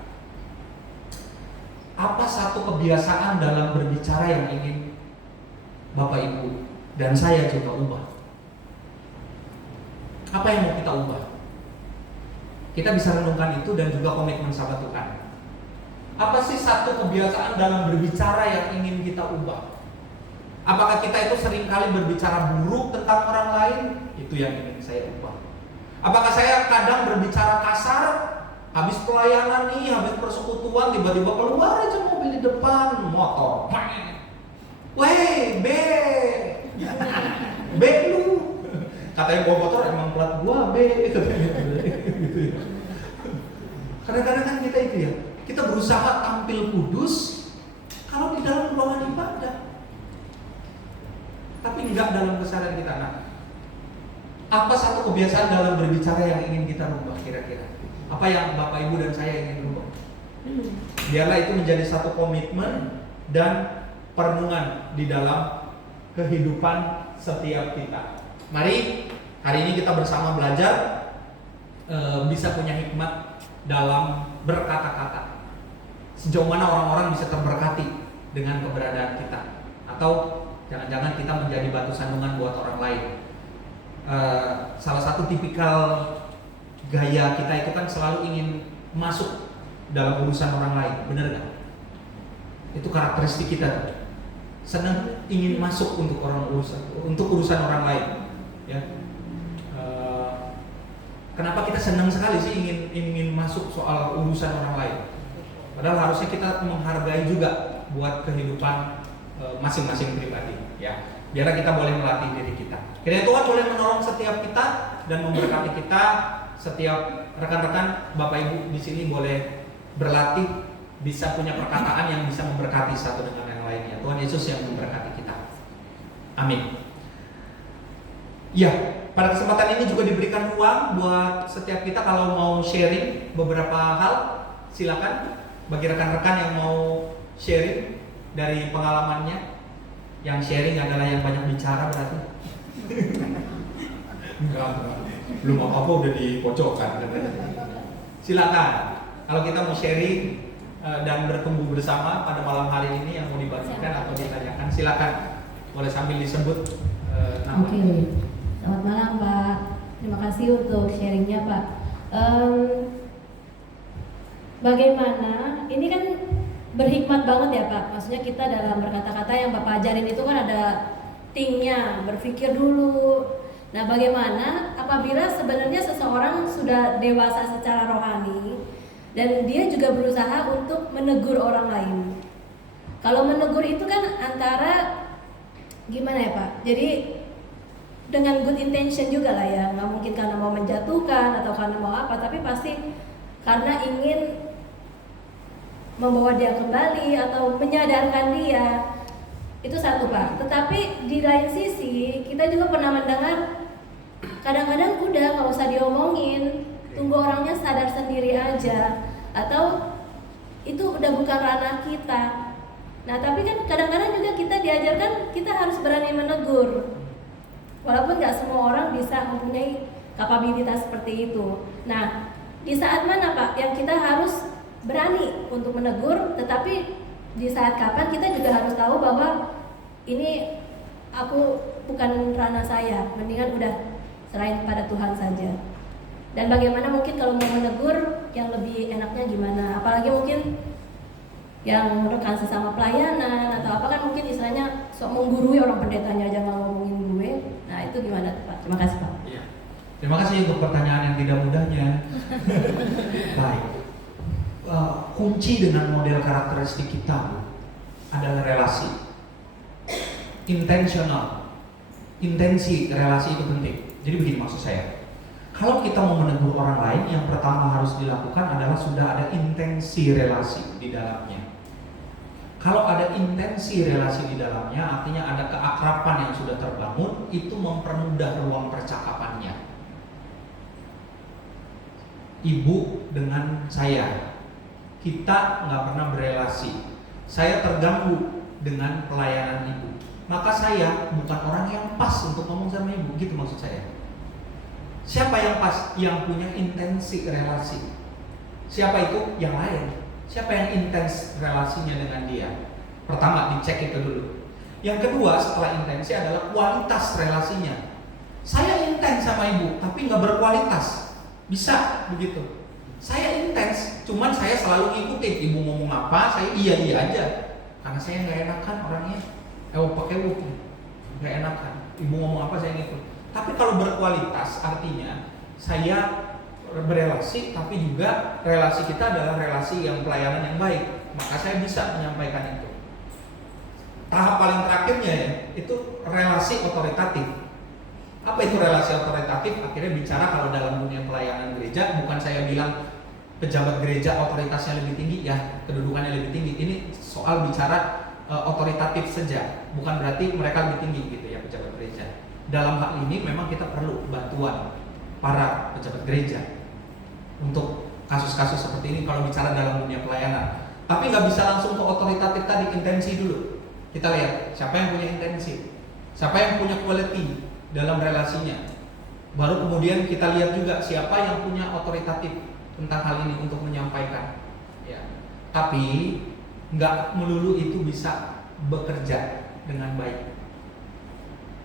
apa satu kebiasaan dalam berbicara yang ingin Bapak Ibu dan saya juga ubah. Apa yang mau kita ubah? Kita bisa renungkan itu dan juga komitmen sama Tuhan. Apa sih satu kebiasaan dalam berbicara yang ingin kita ubah? Apakah kita itu seringkali berbicara buruk tentang orang lain? Itu yang ingin saya ubah. Apakah saya kadang berbicara kasar? Habis pelayanan nih, habis persekutuan, tiba-tiba keluar aja mobil di depan, motor. Weh, B lu. Katanya bawa motor emang plat gua B. Kadang-kadang kan kita itu ya, kita berusaha tampil kudus kalau di dalam ruangan ibadah, tapi enggak dalam kesadaran kita. Nah, apa satu kebiasaan dalam berbicara yang ingin kita rubah kira-kira? Apa yang Bapak Ibu dan saya ingin rubah? Biarlah itu menjadi satu komitmen dan perenungan di dalam kehidupan setiap kita. Mari hari ini kita bersama belajar bisa punya hikmat dalam berkata-kata. Sejauh mana orang-orang bisa terberkati dengan keberadaan kita, atau jangan-jangan kita menjadi batu sandungan buat orang lain. Salah satu tipikal gaya kita itu kan selalu ingin masuk dalam urusan orang lain, benar nggak? Itu karakteristik kita, senang ingin masuk untuk urusan orang lain. Ya. Kenapa kita senang sekali sih ingin masuk soal urusan orang lain? Padahal harusnya kita menghargai juga buat kehidupan masing-masing pribadi. Ya. Biar kita boleh melatih diri kita. Kiranya Tuhan boleh menolong setiap kita dan memberkati kita. Setiap rekan-rekan Bapak Ibu di sini boleh berlatih, bisa punya perkataan yang bisa memberkati satu dengan yang lainnya. Tuhan Yesus yang memberkati kita. Amin. Ya, pada kesempatan ini juga diberikan ruang buat setiap kita kalau mau sharing beberapa hal, silakan. Bagi rekan-rekan yang mau sharing dari pengalamannya, yang sharing adalah yang banyak bicara berarti. Enggak. Belum apa-apa udah dipojokkan. Silakan. Kalau kita mau sharing dan bertumbuh bersama pada malam hari ini yang mau dibagikan atau ditanyakan, silakan. Boleh sambil disebut nama. Oke. Selamat malam Pak. Terima kasih untuk sharingnya Pak. Bagaimana? Ini kan berhikmat banget ya Pak. Maksudnya kita dalam berkata-kata yang Bapak ajarin itu kan ada tingnya, berpikir dulu. Nah, bagaimana apabila sebenarnya seseorang sudah dewasa secara rohani dan dia juga berusaha untuk menegur orang lain. Kalau menegur itu kan antara gimana ya Pak? Jadi dengan good intention juga lah ya, nggak mungkin karena mau menjatuhkan atau karena mau apa, tapi pasti karena ingin membawa dia kembali atau menyadarkan dia. Itu satu Pak. Tetapi di lain sisi kita juga pernah mendengar kadang-kadang udah nggak usah diomongin, tunggu orangnya sadar sendiri aja, atau itu udah bukan ranah kita. Nah tapi kan kadang-kadang juga kita diajarkan kita harus berani menegur, walaupun nggak semua orang bisa mempunyai kapabilitas seperti itu. Nah di saat mana Pak yang kita harus berani untuk menegur, tetapi di saat kapan kita juga harus tahu bahwa ini aku bukan ranah saya, mendingan udah serahin pada Tuhan saja. Dan bagaimana mungkin kalau mau menegur yang lebih enaknya gimana? Apalagi mungkin yang rekan sesama pelayanan atau apa kan mungkin istilahnya sok menggurui orang pendetanya aja nggak ngomongin gue. Nah itu gimana Pak? Terima kasih Pak. Iya. Terima kasih untuk pertanyaan yang tidak mudahnya. Baik. Kunci dengan model karakteristik kita adalah relasi. Intentional. Intensi relasi itu penting. Jadi begini maksud saya. Kalau kita mau menegur orang lain, yang pertama harus dilakukan adalah sudah ada intensi relasi di dalamnya. Kalau ada intensi relasi di dalamnya, artinya ada keakraban yang sudah terbangun, itu mempermudah ruang percakapannya. Ibu dengan saya, kita nggak pernah berelasi. Saya terganggu dengan pelayanan ibu, maka saya bukan orang yang pas untuk ngomong sama ibu, gitu maksud saya. Siapa yang pas? Yang punya intensi relasi. Siapa itu? Yang lain. Siapa yang intens relasinya dengan dia? Pertama dicek itu dulu. Yang kedua setelah intensi adalah kualitas relasinya. Saya intens sama ibu tapi nggak berkualitas. Bisa begitu. Saya intens, cuman saya selalu ngikutin ibu ngomong apa, saya iya aja. Karena saya nggak enakan orangnya. Pakai nggak enakan. Ibu ngomong apa saya ngikut. Tapi kalau berkualitas artinya saya berelasi tapi juga relasi kita adalah relasi yang pelayanan yang baik, maka saya bisa menyampaikan itu. Tahap paling terakhirnya ya, itu relasi otoritatif. Apa itu relasi otoritatif? Akhirnya bicara kalau dalam dunia pelayanan gereja, bukan saya bilang pejabat gereja otoritasnya lebih tinggi, ya kedudukannya lebih tinggi. Ini soal bicara otoritatif saja, bukan berarti mereka lebih tinggi gitu ya pejabat gereja. Dalam hal ini memang kita perlu bantuan para pejabat gereja untuk kasus-kasus seperti ini kalau bicara dalam dunia pelayanan. Tapi nggak bisa langsung ke otoritatif tadi, intensi dulu. Kita lihat siapa yang punya intensi, siapa yang punya quality dalam relasinya. Baru kemudian kita lihat juga siapa yang punya otoritatif tentang hal ini untuk menyampaikan. Ya. Tapi nggak melulu itu bisa bekerja dengan baik.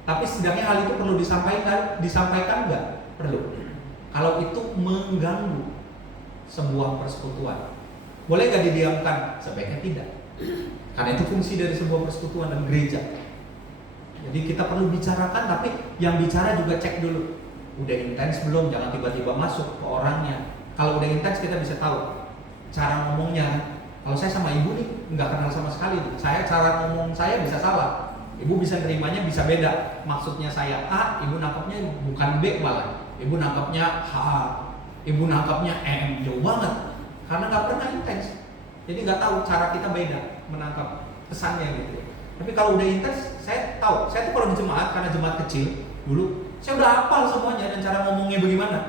Tapi setidaknya hal itu perlu disampaikan nggak? Perlu. Kalau itu mengganggu sebuah persekutuan, boleh nggak didiamkan? Sebaiknya tidak. Karena itu fungsi dari sebuah persekutuan dan gereja. Jadi kita perlu bicarakan, tapi yang bicara juga cek dulu. Udah intens belum? Jangan tiba-tiba masuk ke orangnya. Kalau udah intens kita bisa tahu cara ngomongnya. Kalau saya sama ibu nih nggak kenal sama sekali, saya cara ngomong saya bisa salah. Ibu bisa terimanya bisa beda. Maksudnya saya A, ibu nangkapnya bukan B malah. Ibu nangkapnya H, ibu nangkapnya M, jauh banget. Karena nggak pernah intens. Jadi nggak tahu cara kita beda menangkap pesannya gitu. Tapi kalau udah intens, saya tahu. Saya tuh kalau di jemaat, karena jemaat kecil dulu, saya udah hafal semuanya dan cara ngomongnya bagaimana.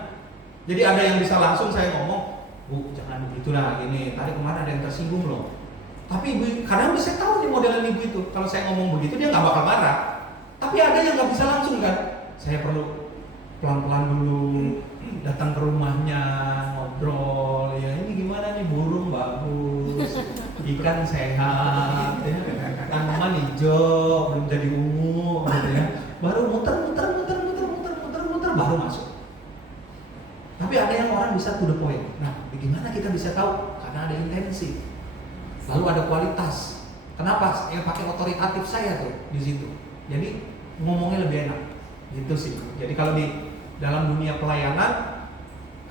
Jadi ada yang bisa langsung saya ngomong, Bu jangan begitulah gini. Tadi kemarin ada yang tersinggung loh. Tapi ibu, kadang bisa tahu nih modelan ibu itu. Kalau saya ngomong begitu dia nggak bakal marah. Tapi ada yang nggak bisa langsung kan. Saya perlu pelan-pelan dulu, datang ke rumahnya, ngobrol. Ya ini gimana nih, burung bagus, ikan sehat, ya. Tanaman hijau, belum jadi ungu, gitu ya. Baru muter, baru masuk. Tapi ada yang orang bisa to the point. Nah, bagaimana kita bisa tahu? Karena ada intensi. lalu ada kualitas. Kenapa? Ya pakai otoritatif saya tuh di situ. Jadi ngomongnya lebih enak. Gitu sih. Jadi kalau di dalam dunia pelayanan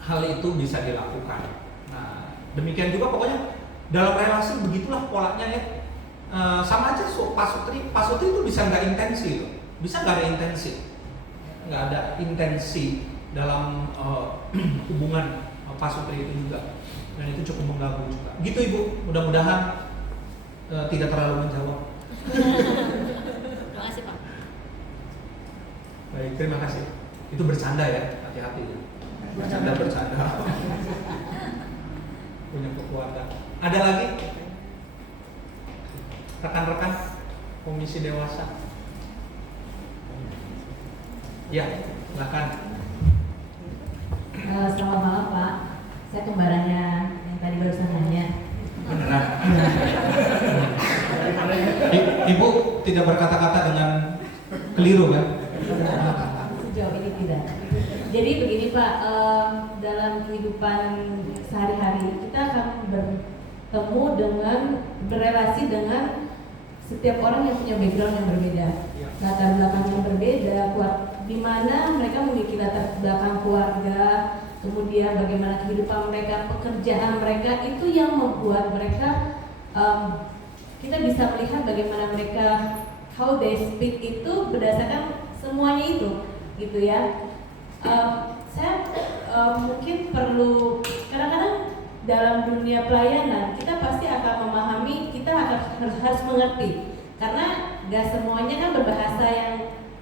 hal itu bisa dilakukan. Nah, demikian juga pokoknya dalam relasi begitulah polanya ya. Sama aja Pak Sutri itu bisa nggak intensi loh. Bisa nggak ada intensi. Nggak ada intensi dalam hubungan Pak Sutri itu juga. Dan itu cukup mengganggu juga. Gitu Ibu, mudah-mudahan tidak terlalu menjawab. Terima kasih Pak. Baik, terima kasih. Itu bercanda ya, hati-hati ya. Bercanda. Punya kekuatan. Ada lagi? Rekan-rekan Komisi Dewasa. Ya, silakan. Selamat malam Pak. Saya kembarannya yang tadi barusan nanya. Beneran. Ibu tidak berkata-kata dengan keliru kan? Sejauh ini tidak. Jadi begini Pak, dalam kehidupan sehari-hari kita akan bertemu dengan berrelasi dengan setiap orang yang punya background yang berbeda, latar belakang yang berbeda, di mana mereka memiliki latar belakang keluarga, kemudian bagaimana kehidupan mereka, pekerjaan mereka, itu yang membuat mereka kita bisa melihat bagaimana mereka how they speak itu berdasarkan semuanya itu, gitu ya. Saya mungkin perlu kadang-kadang dalam dunia pelayanan kita pasti akan memahami, kita harus mengerti, karena gak semuanya kan berbahasa yang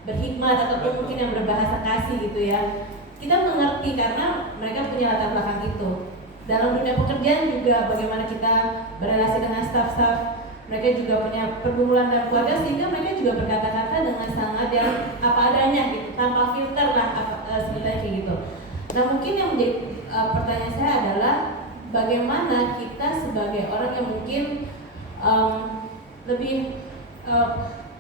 berhikmat ataupun mungkin yang berbahasa kasih gitu ya. Kita mengerti karena mereka punya latar belakang itu. Dalam dunia pekerjaan juga bagaimana kita berrelasi dengan staf-staf, mereka juga punya pergumulan dan keluarga, sehingga mereka juga berkata-kata dengan sangat yang apa adanya gitu, tanpa filter lah sebenarnya kayak gitu. Nah mungkin yang menjadi pertanyaan saya adalah bagaimana kita sebagai orang yang mungkin lebih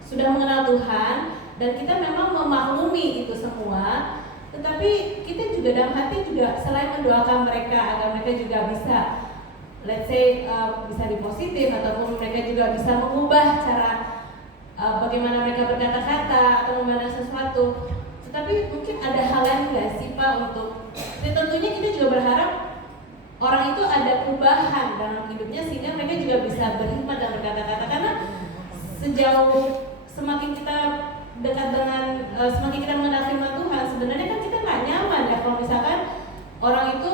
sudah mengenal Tuhan dan kita memang memaklumi itu semua, tetapi kita juga dalam hati juga selain mendoakan mereka agar mereka juga bisa, let's say bisa dipositif, ataupun mereka juga bisa mengubah cara bagaimana mereka berkata-kata atau memandang sesuatu. Tetapi mungkin ada hal lain nggak sih Pak untuk, tentunya kita juga berharap orang itu ada perubahan dalam hidupnya sehingga mereka juga bisa berhikmat dan berkata-kata, karena sejauh semakin kita dekat dengan semakin kita mengenal firman Tuhan, sebenarnya kan kita nggak nyaman ya kalau misalkan orang itu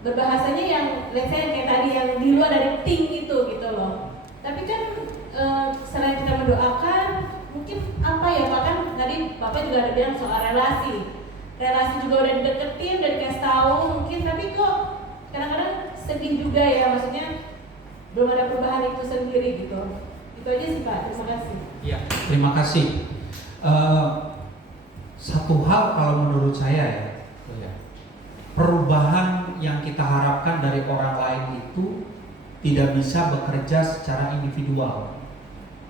berbahasanya yang let's say kayak tadi yang di luar dari ting itu gitu loh. Tapi kan selain kita mendoakan, mungkin apa ya Pak, kan tadi Bapak juga ada bilang soal relasi juga udah dideketin, udah dikasih tahu mungkin, tapi kok kadang-kadang sedih juga ya, maksudnya belum ada perubahan itu sendiri gitu. Itu aja sih Pak, terima kasih. Ya, terima kasih. Satu hal kalau menurut saya ya, perubahan yang kita harapkan dari orang lain itu tidak bisa bekerja secara individual,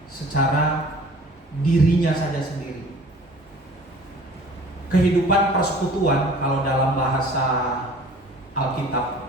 secara dirinya saja sendiri. Kehidupan persekutuan kalau dalam bahasa Alkitab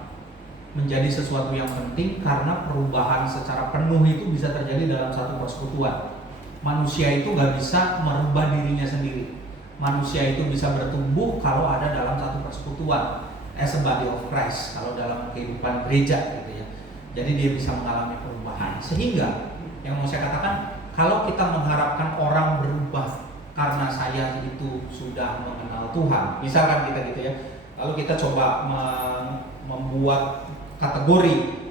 menjadi sesuatu yang penting karena perubahan secara penuh itu bisa terjadi dalam satu persekutuan. Manusia itu gak bisa merubah dirinya sendiri. Manusia itu bisa bertumbuh kalau ada dalam satu persekutuan, as a body of Christ, kalau dalam kehidupan gereja gitu ya. Jadi dia bisa mengalami perubahan. Sehingga yang mau saya katakan, kalau kita mengharapkan orang berubah karena saya itu sudah mengenal Tuhan, misalkan kita gitu ya, lalu kita coba membuat kategori,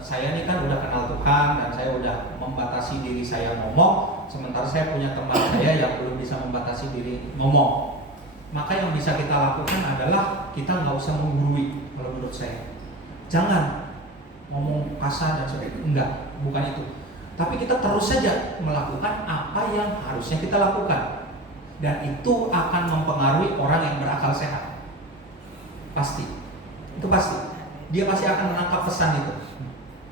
saya ini kan udah kenal Tuhan dan saya udah membatasi diri saya ngomong, sementara saya punya teman saya yang belum bisa membatasi diri ngomong. Maka yang bisa kita lakukan adalah kita nggak usah menggurui. Kalau menurut saya, jangan ngomong kasar dan sebagainya, enggak, bukan itu. Tapi kita terus saja melakukan apa yang harusnya kita lakukan, dan itu akan mempengaruhi orang yang berakal sehat. Pasti, itu pasti. Dia pasti akan menangkap pesan itu.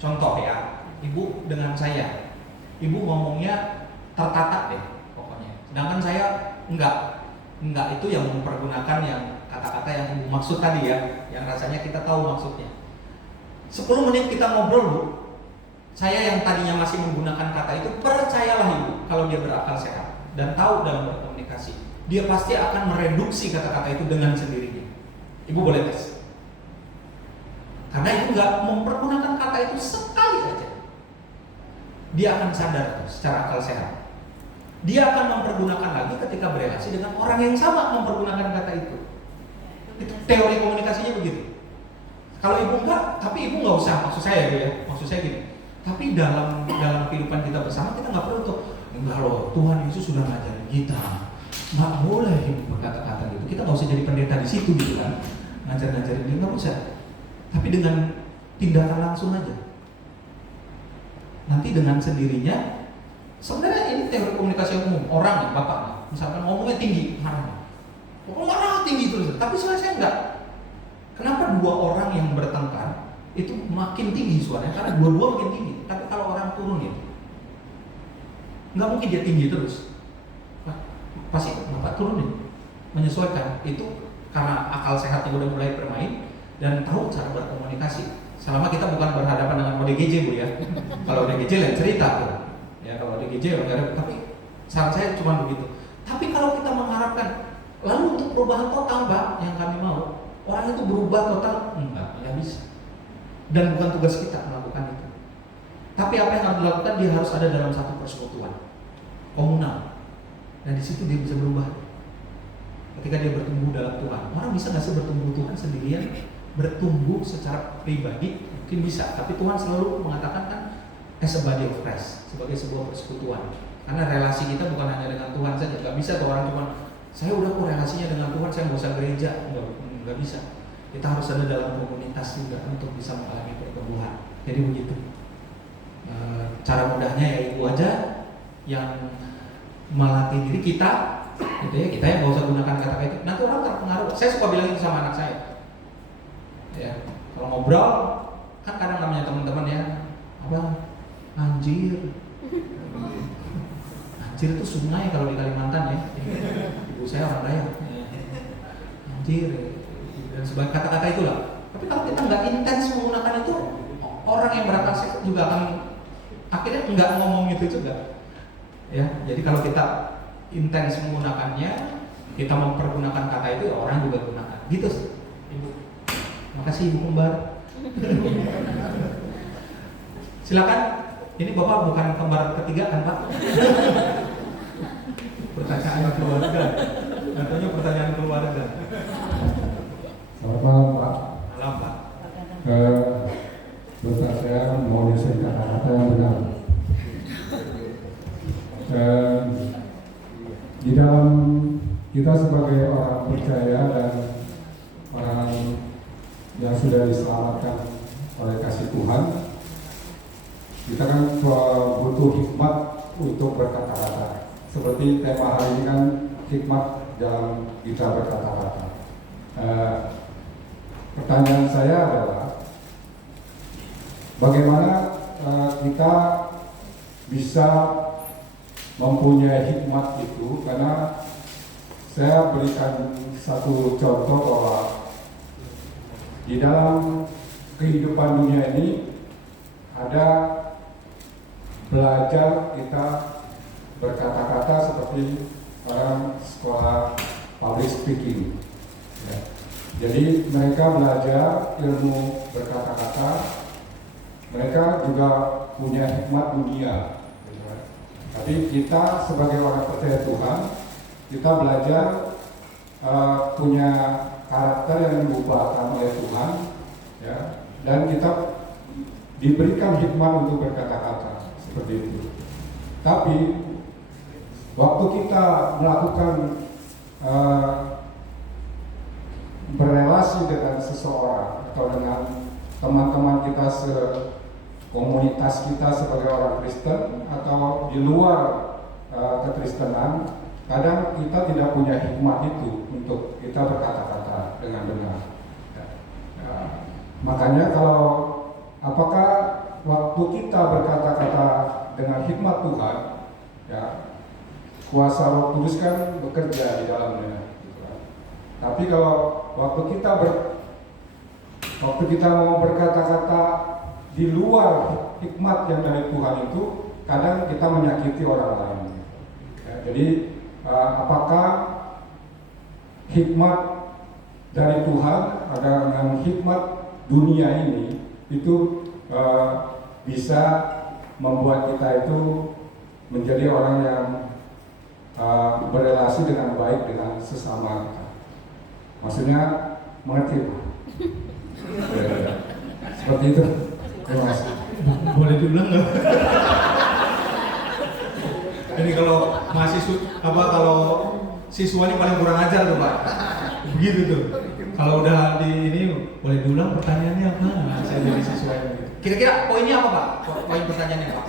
Contoh ya, ibu dengan saya, ibu ngomongnya tertata deh pokoknya. Sedangkan saya enggak itu yang mempergunakan yang kata-kata yang ibu maksud tadi ya, yang rasanya kita tahu maksudnya. 10 menit kita ngobrol Bu, Saya yang tadinya masih menggunakan kata itu, percayalah ibu, kalau dia berakal sehat dan tahu dalam berkomunikasi, dia pasti akan mereduksi kata-kata itu dengan sendirinya. Ibu boleh tes. Karena ibu nggak mempergunakan kata itu sekali aja, dia akan sadar tuh, secara akal sehat. Dia akan mempergunakan lagi ketika berelasi dengan orang yang sama mempergunakan kata itu. Itu teori komunikasinya begitu. Kalau ibu enggak, tapi ibu nggak usah, maksud saya ya, maksud saya gini. Tapi dalam kehidupan kita bersama kita nggak perlu tuh, enggak loh, Tuhan Yesus sudah ngajarin kita, nggak boleh ibu berkata-kata gitu. Kita nggak usah jadi pendeta di situ gitu kan, ngajarin dia nggak usah. Tapi dengan tindakan langsung aja. Nanti dengan sendirinya, sebenarnya ini teori komunikasi umum. Orang nih, bapak nih, misalkan ngomongnya tinggi, marah tinggi terus. Tapi saya enggak. Kenapa dua orang yang bertengkar itu makin tinggi suaranya? Karena dua-dua makin tinggi. Tapi kalau orang turunin, nggak mungkin dia tinggi terus. Pasti bapak turunin, menyesuaikan. Itu karena akal sehatnya udah mulai bermain dan tahu cara berkomunikasi. Selama kita bukan berhadapan dengan ODGJ bu ya. Kalau ODGJ lain cerita tuh. Ya kalau ODGJ enggak, tapi saran saya cuma begitu. Tapi kalau kita mengharapkan lalu untuk perubahan total Pak yang kami mau, orang itu berubah total, enggak bisa. Dan bukan tugas kita melakukan itu. Tapi apa yang harus dilakukan, dia harus ada dalam satu persekutuan komunal. Dan di situ dia bisa berubah. Ketika dia bertumbuh dalam Tuhan, orang bisa nggak sih bertumbuh Tuhan sendirian? Bertumbuh secara pribadi mungkin bisa, tapi Tuhan selalu mengatakan kan as a body of Christ, sebagai sebuah persekutuan. Karena relasi kita bukan hanya dengan Tuhan saja. Gak bisa tuh orang cuma saya udah kok relasinya dengan Tuhan, saya nggak usah gereja, nggak bisa. Kita harus ada dalam komunitas juga untuk bisa mengalami pertumbuhan. Jadi begitu. Cara mudahnya ya ibu aja yang melatih diri kita, gitu ya. Kita yang nggak usah gunakan kata-kata itu. Nanti orang terpengaruh. Saya suka bilang itu sama anak saya. Ya, kalau ngobrol kan kadang namanya teman-teman ya, apa anjir. Anjir itu sungai kalau di Kalimantan ya. Ibu saya orang Dayak. Anjir dan sebagai kata-kata itulah. Tapi kalau kita nggak intens menggunakan itu, orang yang berakal sehat juga akan akhirnya nggak ngomong itu juga. Ya, jadi kalau kita intens menggunakannya, kita mempergunakan kata itu, orang juga gunakan. Gitu sih. Ibu. Makasih Ibu Kembar. Silakan. Ini Bapak bukan kembar ketiga kan Pak? Pertanyaan keluarga. Katanya pertanyaan keluarga. Selamat malam Pak. Malam Pak. Dosa saya mau disebut kata-kata yang benar. Di dalam kita sebagai orang percaya dan orang yang sudah diselamatkan oleh kasih Tuhan, kita kan butuh hikmat untuk berkata-kata. Seperti tema hari ini kan hikmat dalam kita berkata-kata. Pertanyaan saya adalah bagaimana kita bisa mempunyai hikmat itu, karena saya berikan satu contoh bahwa di dalam kehidupan dunia ini ada belajar kita berkata-kata seperti orang sekolah public speaking. Ya. Jadi mereka belajar ilmu berkata-kata, mereka juga punya hikmat dunia. Gitu kan. Tapi kita sebagai orang percaya Tuhan, kita belajar punya karakter yang diubahkan oleh Tuhan, ya, dan kita diberikan hikmat untuk berkata-kata seperti itu. Tapi waktu kita melakukan berelasi dengan seseorang atau dengan teman-teman kita komunitas kita sebagai orang Kristen atau di luar kekristenan, kadang kita tidak punya hikmat itu untuk kita berkata-kata dengan benar. Makanya kalau apakah waktu kita berkata-kata dengan hikmat Tuhan, ya, kuasa Roh Kudus kan bekerja di dalamnya. Tapi kalau waktu kita mau berkata-kata di luar hikmat yang dari Tuhan itu kadang kita menyakiti orang lain. Ya, jadi apakah hikmat dari Tuhan dengan hikmat dunia ini itu bisa membuat kita itu menjadi orang yang berrelasi dengan baik dengan sesama kita. Maksudnya mengerti Pak? Seperti itu. Terima kasih. Boleh diulang nggak? Ini kalau mahasiswa kalau siswa ini paling kurang ajar tuh Pak. Begitu tuh. Kalau udah di ini boleh diulang pertanyaannya apa? Nah, saya jadi siswa yang gitu. Kira-kira poinnya apa Pak? Poin pertanyaannya Pak?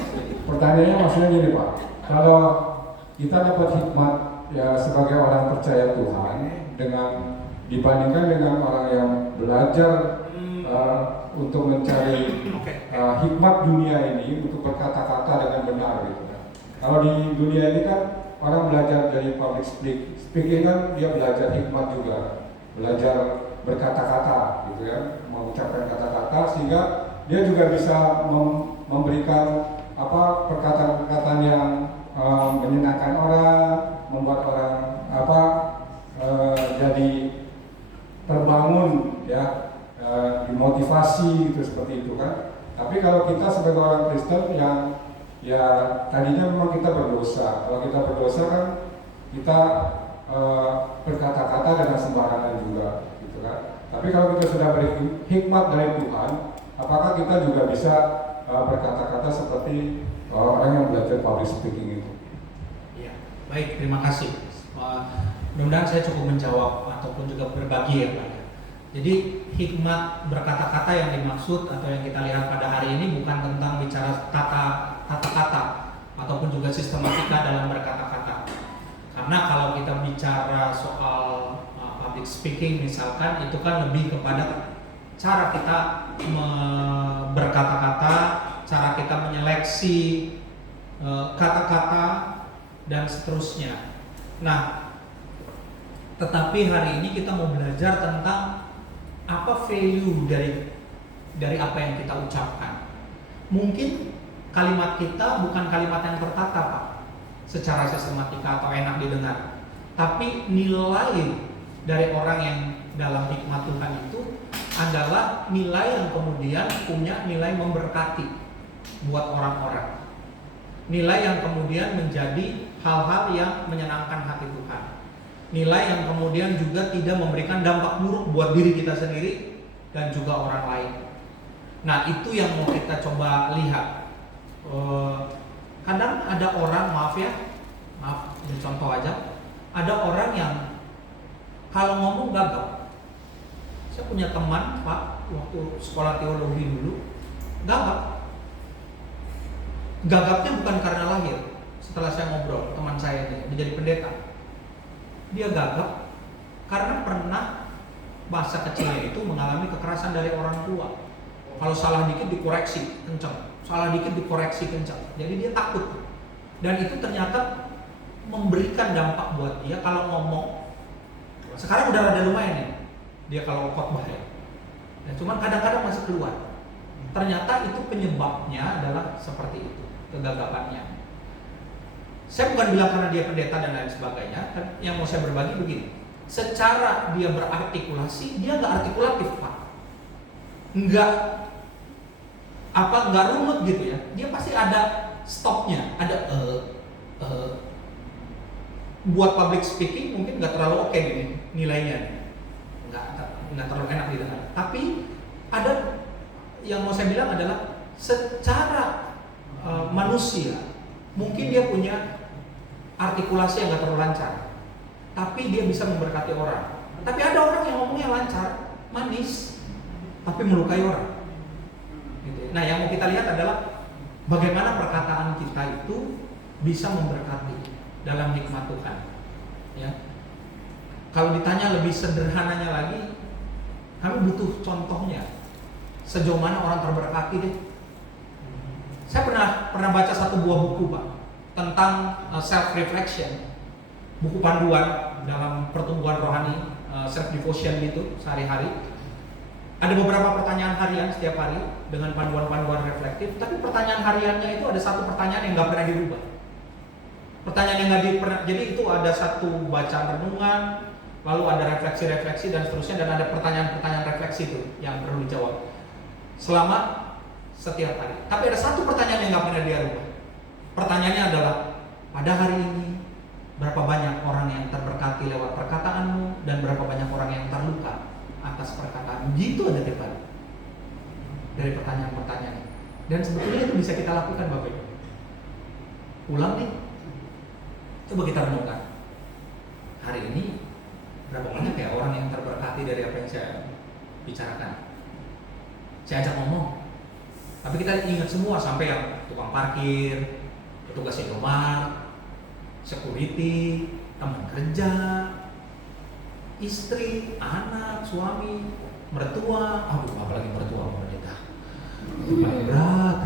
Pertanyaannya maksudnya gini Pak. Kalau kita dapat hikmat ya sebagai orang percaya Tuhan dengan dibandingkan dengan orang yang belajar untuk mencari hikmat dunia ini untuk berkata-kata dengan benar gitu kan. Kalau di dunia ini kan orang belajar dari public speaking kan dia belajar hikmat juga, belajar berkata-kata gitu ya, mengucapkan kata-kata sehingga dia juga bisa memberikan perkataan-perkataan yang menyenangkan orang, membuat orang jadi terbangun ya, dimotivasi gitu seperti itu kan. Tapi kalau kita sebagai orang Kristen yang ya tadinya memang kita berdosa. Kalau kita berdosa kan kita berkata-kata dengan sembarangan juga gitu kan. Tapi kalau kita sudah berhikmat dari Tuhan, apakah kita juga bisa berkata-kata seperti orang yang belajar public speaking itu? Iya, baik, terima kasih. Mudah-mudahan saya cukup menjawab ataupun juga berbagi ya Pak. Jadi hikmat berkata-kata yang dimaksud atau yang kita lihat pada hari ini bukan tentang bicara kata-kata ataupun juga sistematika dalam berkata-kata. Karena kalau kita bicara soal public speaking misalkan, itu kan lebih kepada cara kita berkata-kata, cara kita menyeleksi kata-kata dan seterusnya. Nah, tetapi hari ini kita mau belajar tentang apa value dari apa yang kita ucapkan. Mungkin kalimat kita bukan kalimat yang tertata Pak, secara sistematika atau enak didengar, tapi nilai dari orang yang dalam hikmat Tuhan itu adalah nilai yang kemudian punya nilai memberkati buat orang-orang, nilai yang kemudian menjadi hal-hal yang menyenangkan hati Tuhan, nilai yang kemudian juga tidak memberikan dampak buruk buat diri kita sendiri dan juga orang lain. Nah, itu yang mau kita coba lihat. Kadang ada orang, maaf ini contoh aja, ada orang yang kalau ngomong gagap. Saya punya teman Pak, waktu sekolah teologi dulu, gagap. Gagapnya bukan karena lahir. Setelah saya ngobrol, teman saya ini menjadi pendeta, dia gagap karena pernah masa kecilnya itu mengalami kekerasan dari orang tua. Kalau salah dikit dikoreksi kencang, salah dikit dikoreksi kencang. Jadi dia takut. Dan itu ternyata memberikan dampak buat dia kalau ngomong. Sekarang udah rada lumayan nih dia kalau khotbah ya. Dan cuman kadang-kadang masih keluar. Ternyata itu penyebabnya adalah seperti itu, kegagapannya. Saya bukan bilang karena dia pendeta dan lain sebagainya, yang mau saya berbagi begini. Secara dia berartikulasi, dia nggak artikulatif Pak. Nggak rumut gitu ya. Dia pasti ada stopnya, ada buat public speaking mungkin nggak terlalu oke gini nilainya, nggak terlalu enak didengar. Tapi ada yang mau saya bilang adalah secara manusia mungkin dia punya artikulasi yang nggak terlalu lancar, tapi dia bisa memberkati orang. Tapi ada orang yang ngomongnya lancar, manis, tapi melukai orang. Gitu. Nah, yang mau kita lihat adalah bagaimana perkataan kita itu bisa memberkati dalam hikmat Tuhan. Ya. Kalau ditanya lebih sederhananya lagi, kami butuh contohnya. Sejauh mana orang terberkati deh. Saya pernah baca satu buah buku Pak tentang self reflection, buku panduan dalam pertumbuhan rohani, self devotion gitu sehari-hari. Ada beberapa pertanyaan harian setiap hari dengan panduan-panduan reflektif, tapi pertanyaan hariannya itu ada satu pertanyaan yang nggak pernah dirubah. Pertanyaan yang nggak pernah, jadi itu ada satu bacaan renungan, lalu ada refleksi-refleksi dan seterusnya, dan ada pertanyaan-pertanyaan refleksi itu yang perlu dijawab selama setiap hari. Tapi ada satu pertanyaan yang nggak pernah dia rubah. Pertanyaannya adalah, pada hari ini berapa banyak orang yang terberkati lewat perkataanmu dan berapa banyak orang yang terluka atas perkataan? Gitu aja tiap hari dari pertanyaan-pertanyaan. Dan sebetulnya itu bisa kita lakukan Bapak Ibu. Ulang nih, coba kita renungkan. Hari ini berapa banyak ya orang yang terberkati dari apa yang saya bicarakan? Saya ajak ngomong, tapi kita ingat semua sampai yang tukang parkir, petugas Indomaret, security, teman kerja, istri, anak, suami, mertua, aduh apalagi mertua pemerintah, berat.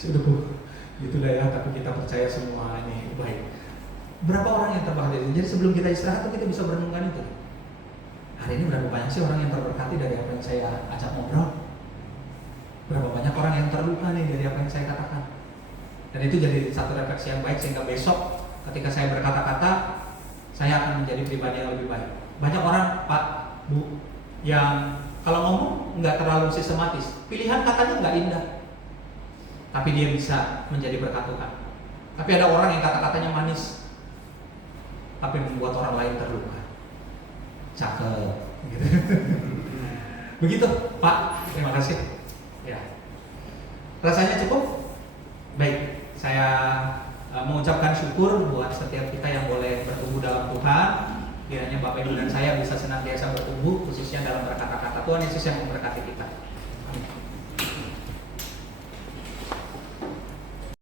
Sudah Bu, itulah ya. Tapi kita percaya semua ini baik. Berapa orang yang terberkati? Jadi sebelum kita istirahat tuh kita bisa merenungkan itu. Hari ini berapa banyak sih orang yang terberkati dari apa yang saya ajak ngobrol? Berapa banyak orang yang terluka nih dari apa yang saya katakan? Dan itu jadi satu refleksi yang baik sehingga besok ketika saya berkata-kata, saya akan menjadi pribadi yang lebih baik. Banyak orang, Pak, Bu, yang kalau ngomong nggak terlalu sistematis, pilihan katanya nggak indah, tapi dia bisa menjadi berkat Tuhan. Tapi ada orang yang kata-katanya manis, tapi membuat orang lain terluka. Cakep, gitu. Begitu, Pak. Terima kasih. Ya, rasanya cukup. Baik, saya mengucapkan syukur buat setiap kita yang boleh bertumbuh dalam Tuhan. Kiranya Bapak Ibu dan saya bisa senantiasa bertumbuh, khususnya dalam berkata-kata. Tuhan Yesus yang memberkati kita.